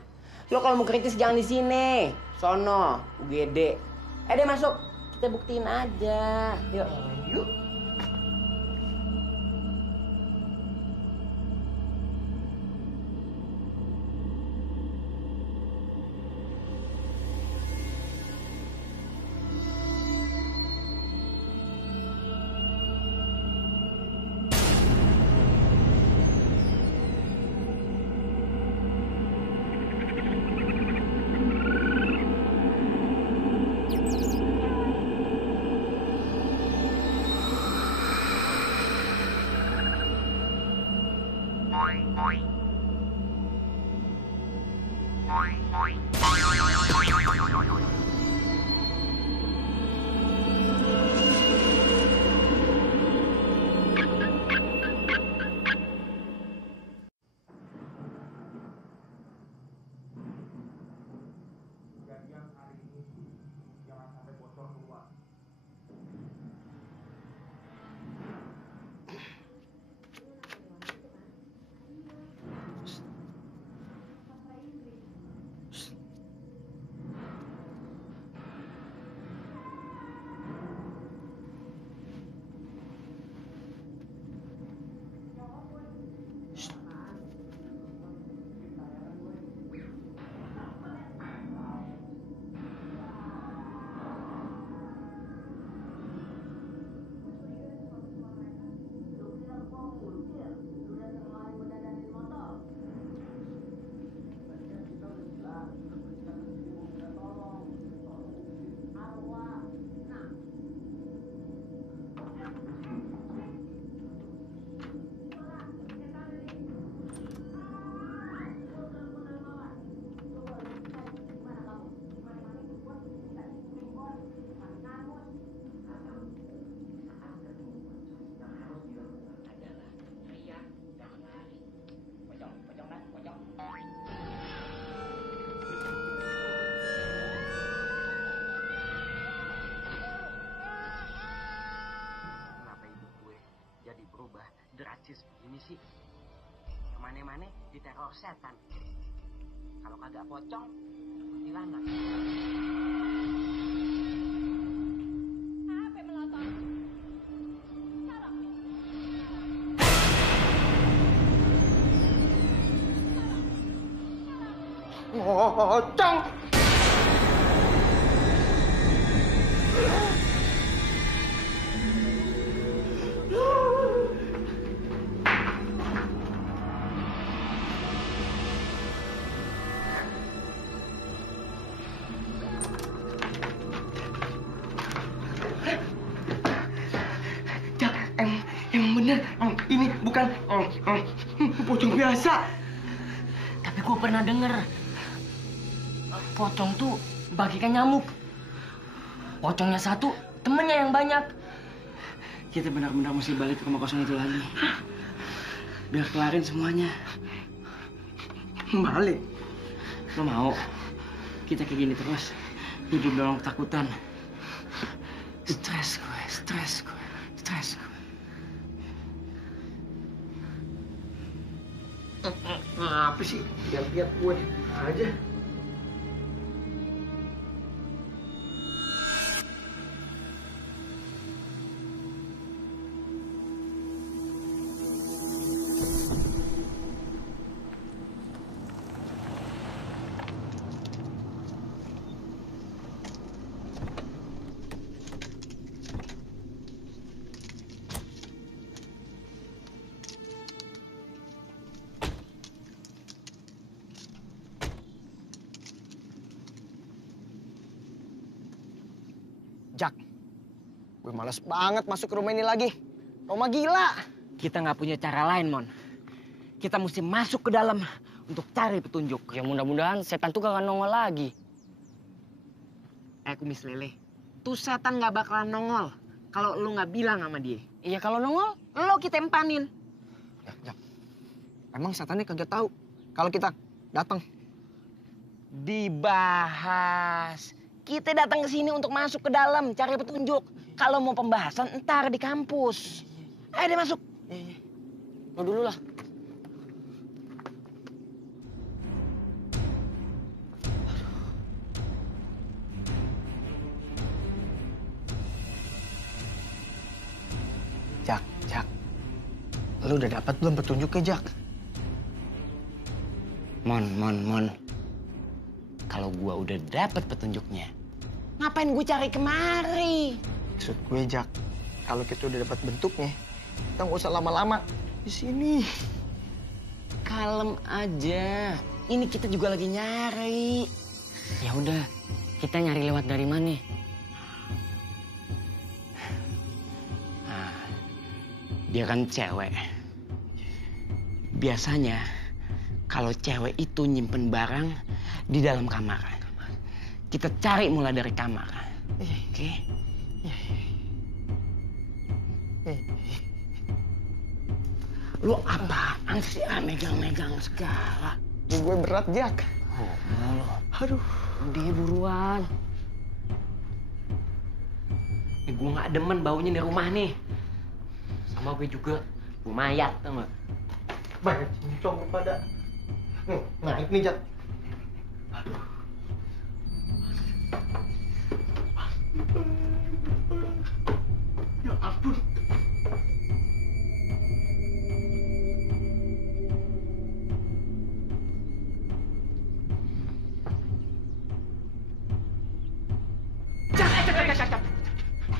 Lu kalau mau kritis jangan di sini. Sono, UGD. Deh masuk, kita buktiin aja. Yuk. Yuk. Dracis begini sih, kemana-mana diteror setan. Kalau kagak pocong, kuntilanak. Apa melotot? Pocong! Emang bener, ini bukan pocong biasa. Tapi gue pernah denger, pocong tuh bagikan nyamuk. Pocongnya satu, temennya yang banyak. Kita benar-benar mesti balik ke rumah kosong itu lagi. Biar kelarin semuanya. Balik? Lo mau? Kita kayak gini terus, hidup dalam ketakutan. Stres gue. Apa sih? Lihat-lihat gue aja. Jak, gue males banget masuk ke rumah ini lagi. Rumah gila. Kita nggak punya cara lain, Mon. Kita mesti masuk ke dalam untuk cari petunjuk. Ya mudah-mudahan setan tuh gak nongol lagi. Kumis lele, tuh setan nggak bakalan nongol kalau lu nggak bilang sama dia. Iya kalau nongol, lo kita empanin. Jak, emang setannya kagak tahu kalau kita datang? Dibahas. Kita datang ke sini untuk masuk ke dalam, cari petunjuk. Kalau mau pembahasan, entar di kampus. Ayo deh masuk. Lo dulu lah. Jak. Lu udah dapat belum petunjuknya, Jak? Mon. Kalau gua udah dapat petunjuknya, Ngapain gue cari kemari? Maksud gue, Jak, kalau kita udah dapat bentuknya, kita nggak usah lama-lama di sini. kalem aja. Ini kita juga lagi nyari. Ya udah, kita nyari lewat dari mana? Nah, dia kan cewek. Biasanya kalau cewek itu nyimpen barang di dalam kamar. Kita cari mulai dari kamar. Oke? Lu apaan sih? Megang-megang segala. Gue berat, Jak. Aduh. Udah buruan. Gue gak demen baunya di rumah nih. Sama gue juga. Gue mayat, tau gak? Banyak cincong pada. Naik nih, Jak. Aduh. Ya ampun.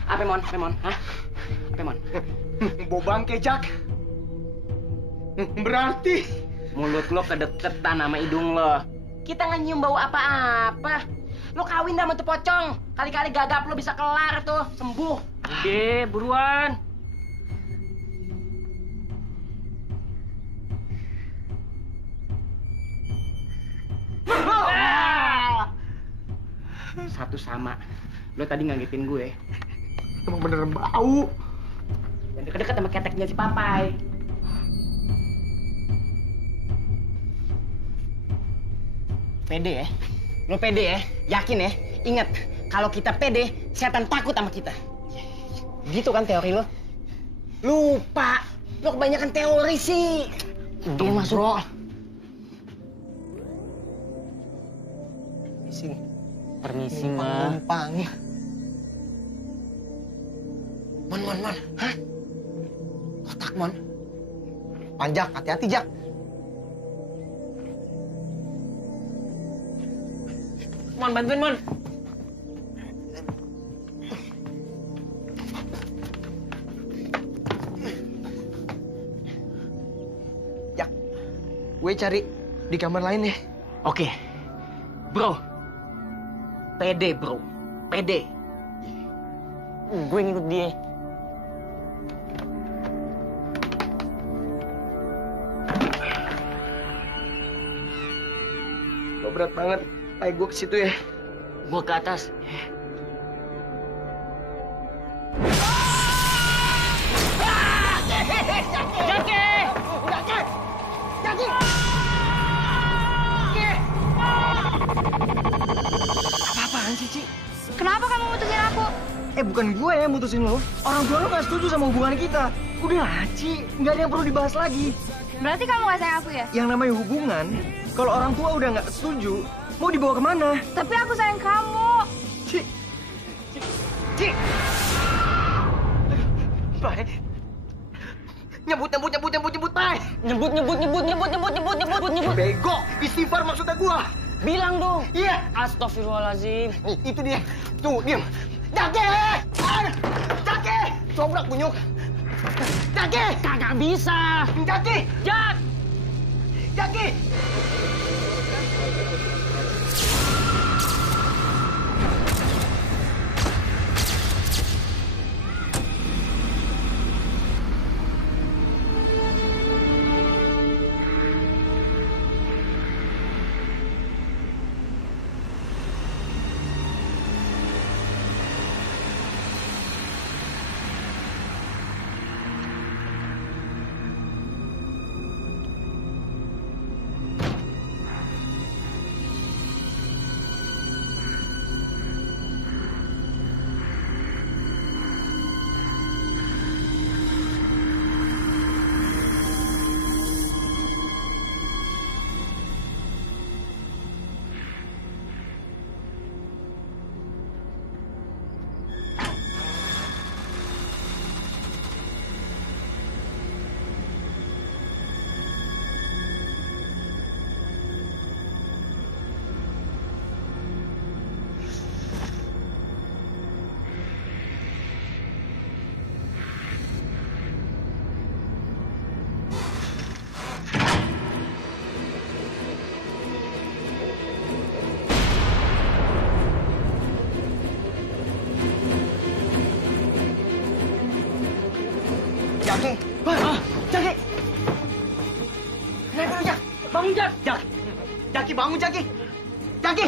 Apa mon? Hah? Apa mon? Bau bangke, Jak. Berarti mulut lo kedeketan sama hidung lo. Kita nggak nyium bau apa-apa. Lo kawin sama tuh pocong. Kali-kali gagap lo bisa kelar tuh, sembuh. Udah, buruan. Satu sama. Lo tadi ngagetin gue. Emang beneran bau. Yang deket-deket sama keteknya si Papai. Pede ya? Lo pede ya? Yakin ya? Ingat, kalau kita pede, setan takut sama kita. Gitu kan teori lo? Lupa. Lo kebanyakan teori sih. Dia masuk. Bro. Permisi, Ma. Numpang. Mon. Hah? Kotak, Mon. Panjak, hati-hati, Jak. Mon, bantuin, Mon. Jak, gue cari di kamar lain ya. Oke. Bro. Pede, bro. Pede. Gue ngikut dia. Lo berat banget. Ayo gue ke situ ya. Gue ke atas. Jaki! Apa-apaan sih, Ci? Kenapa kamu mutusin aku? Bukan gue yang mutusin lo. Orang tua lo gak setuju sama hubungan kita. Udahlah, Ci. Nggak ada yang perlu dibahas lagi. Berarti kamu gak sayang aku ya? Yang namanya hubungan, kalau orang tua udah nggak setuju, mau dibawa kemana? Tapi aku sayang kamu. Ci. Baik. Nyebut, Pai. Nyebut. Bego, istighfar maksudnya gua. Bilang dong. Iya. Astagfirullahaladzim. Itu dia. Tuh, diam. Jaki! Cobrak bunyuk. Jaki! Kagak bisa. Jaki! Jaki! Jaki. Jaki. Kenapa lu, Jak? Bangun, Jak. Jaki, bangun, Jaki. Jaki.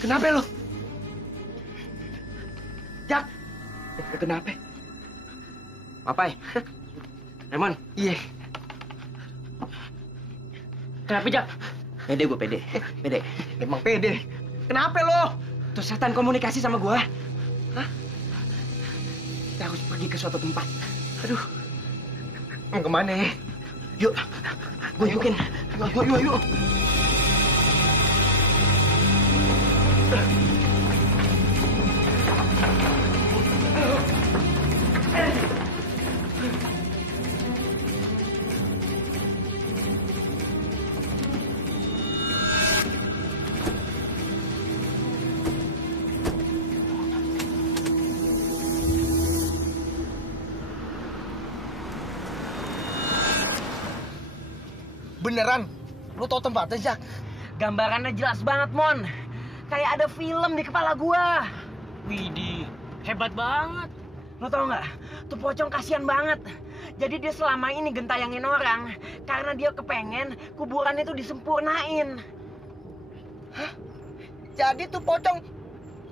Kenapa lu? Jak. Kenapa? Papai. Raymond. Iya. Kenapa, Jak? Pede gue, pede. Pede. Emang pede. Kenapa lo? Tuh setan komunikasi sama gue. Hah? Kita harus pergi ke suatu tempat. Aduh. Mau kemana ya? Yuk. Gue ikutin. Yuk. Beneran? Lu tau tempatnya, Jak? Gambarannya jelas banget, Mon. Kayak ada film di kepala gua. Widih, hebat banget. Lu tau nggak? Tuh pocong kasihan banget. Jadi dia selama ini gentayangin orang karena dia kepengen kuburan itu disempurnain. Hah? Jadi tuh pocong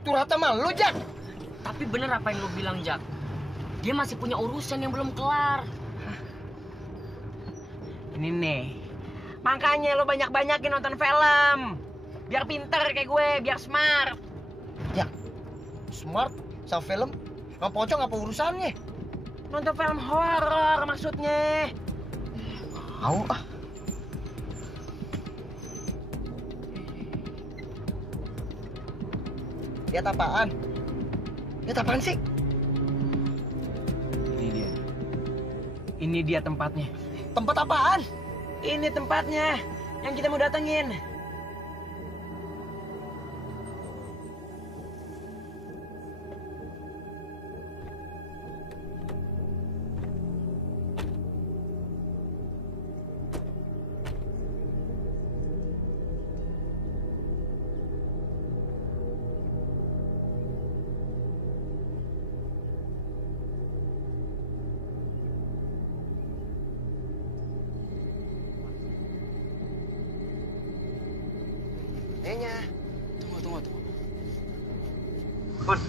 curhat sama lu, Jak? Tapi bener apa yang lu bilang, Jak? Dia masih punya urusan yang belum kelar. Ini nih. Makanya lo banyak-banyakin nonton film. Biar pinter kayak gue, biar smart. Ya, smart sama film? Sama pocong apa urusannya? Nonton film horor maksudnya. Mau ah. Lihat apaan? Lihat apaan sih? Ini dia tempatnya. Tempat apaan? Ini tempatnya yang kita mau datengin. Kayaknya. Tunggu. Mon,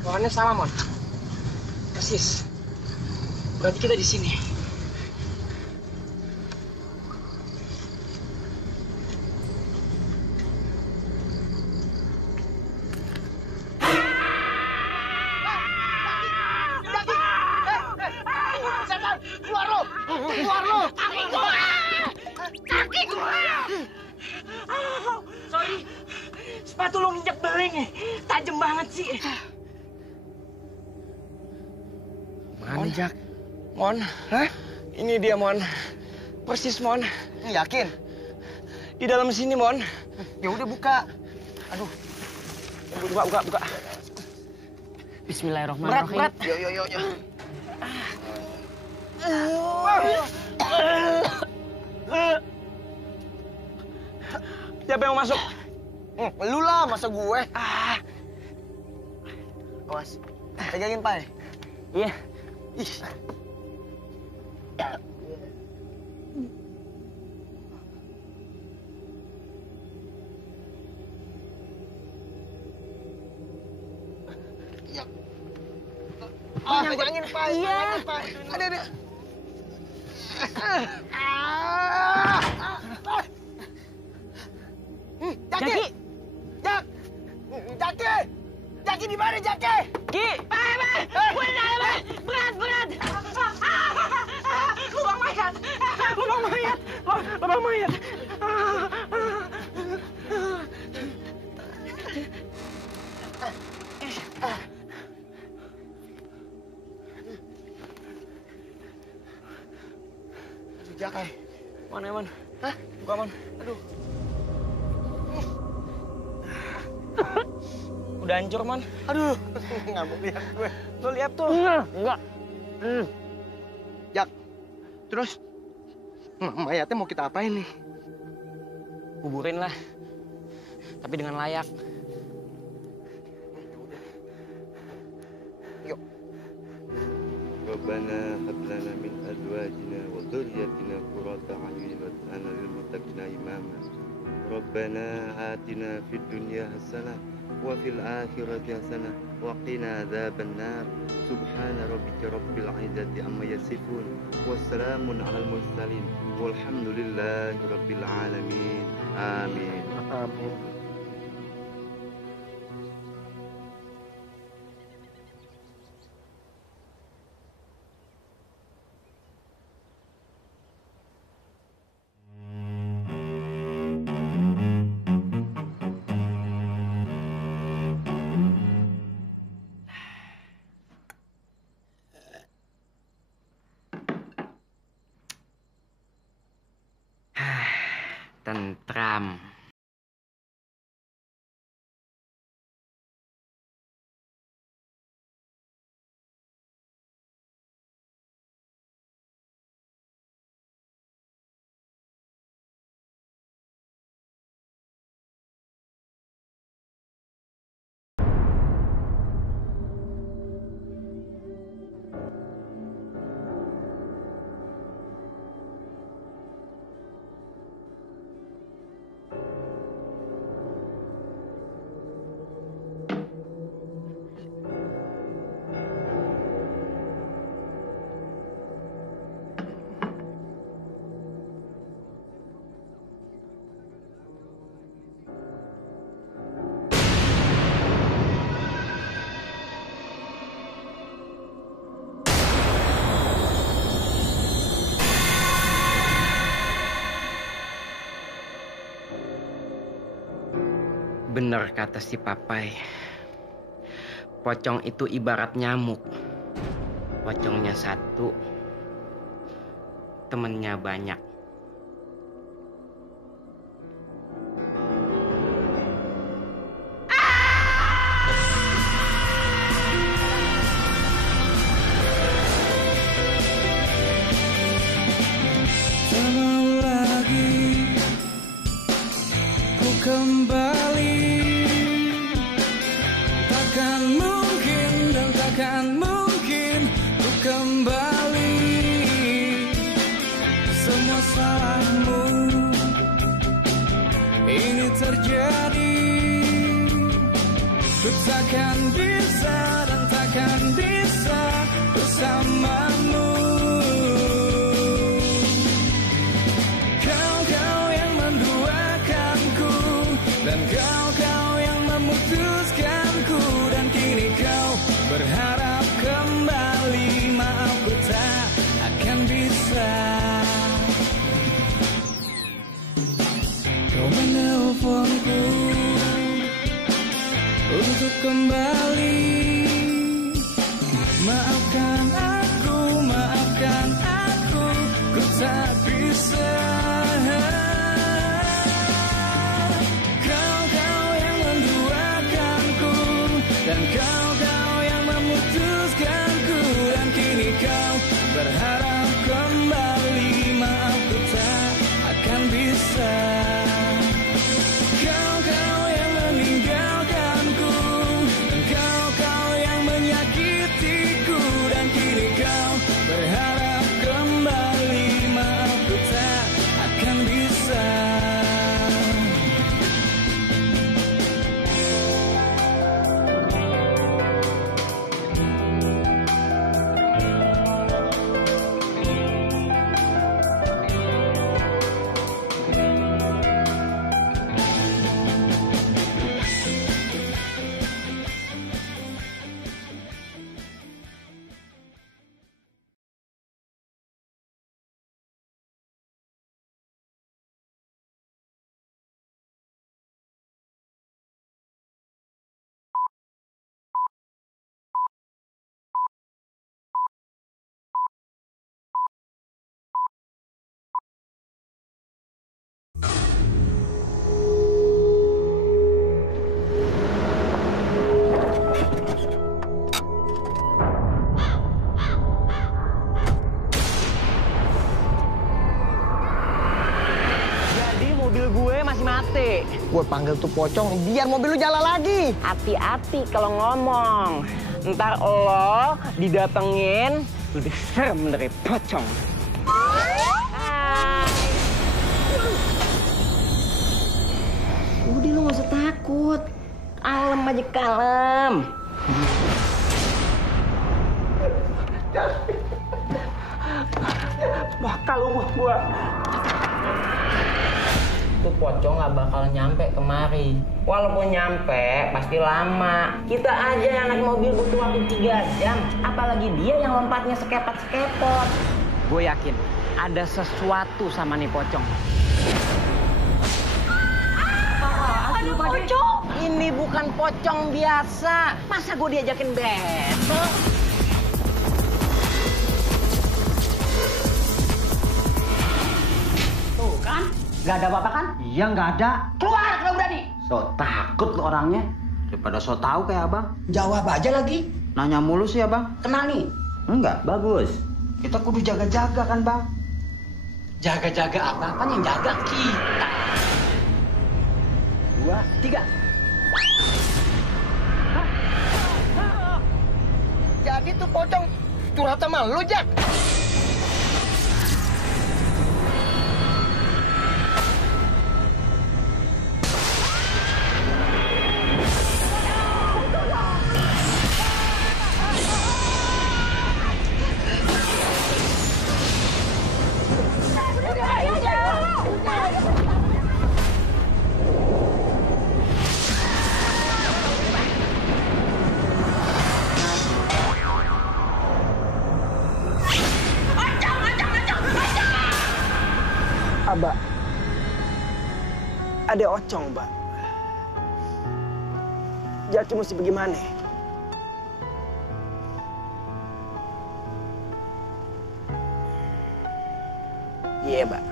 pohonnya sama, Mon. Persis. Berarti kita di sini. Keluar lo! Kaki gua! Sorry, sepatu lo nginjek beling. Tajam banget sih. Mana, Jak? Mon, hah? Ini dia, Mon. Persis, Mon. Yakin? Di dalam sini, Mon. Ya udah buka. Aduh. Buka. Bismillahirrahmanirrahim. Berat. Yo. Siapa yang mau masuk? Lu lah, masa gue? Awas. Pegangin, Pai. Iya. Ih. Pegangin, Pai. Iya. Ada. Jaki! Jaki di mana, Jaki? Ki! Berat! Lubang mayat! Jaki. Mana, Mon? Hah? Buka, Mon. Aduh. Udah hancur, Mon. Aduh, nggak mau lihat gue. Lo lihat tuh. Enggak. Jak, terus mayatnya mau kita apain nih? Kuburin lah. Tapi dengan layak. Yuk. ربنا هب لنا من أزواجنا وذريتنا قرة أعين واجعلنا للمتقين إماما ربنا آتنا في الدنيا حسنة وفي الآخرة حسنة وقنا عذاب النار سبحان ربك رب العزة عما يصفون وسلام على المرسلين والحمد لله رب العالمين آمين آمين. Tentram. Bener kata si Papai. Pocong itu ibarat nyamuk. Pocongnya satu, temennya banyak. Tak mau lagi ku kembali, takkan mungkin dan takkan mungkin ku kembali. Semua salahmu ini terjadi, ku takkan bisa dan takkan bisa bersamamu. Kau yang menduakanku dan kau yang memutuskanku, dan kini kau berharap kembali. Maaf, ku tak akan bisa. Kau menelponku untuk kembali. Maafkan aku, ku tak bisa. Kau yang menduakanku dan kau yang memutuskanku, dan kini kau berharap kembali. Maaf, ku tak akan bisa. Kau yang meninggalkanku dan kau yang menyakitiku, dan kini kau berharap kembali. Maaf, ku tak akan bisa. Gue panggil tuh pocong biar mobil lu jalan lagi. Hati-hati kalau ngomong. Ntar lo didatengin lebih serem dari pocong. Udah lu gak usah takut. Kalem aja kalem. Bakal lu gua. Itu pocong nggak bakal nyampe kemari. Walaupun nyampe, pasti lama. Kita aja yang naik mobil butuh waktu 3 jam. Apalagi dia yang lompatnya sekepot-sekepot. Gue yakin ada sesuatu sama nih pocong. Ada pocong? Ini bukan pocong biasa. Masa gue diajakin besok? Tuh kan, nggak ada apa-apa kan? Iya nggak ada. Keluar kalau berani. So takut lo orangnya. Daripada so tahu kayak abang. Jawab aja lagi. Nanya mulu sih abang. Kenal nih. Enggak, bagus. Kita kudu jaga-jaga kan bang. Jaga-jaga apa yang jaga kita. 2, 3. Jadi tuh pocong curhat sama lu, Jak. Abah, ada ocong, Mbak. Jaki mesti bagaimana? Iya, Mbak.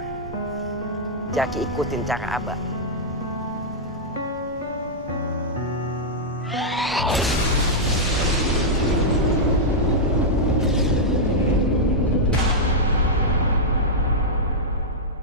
Jaki ikutin cara Abah.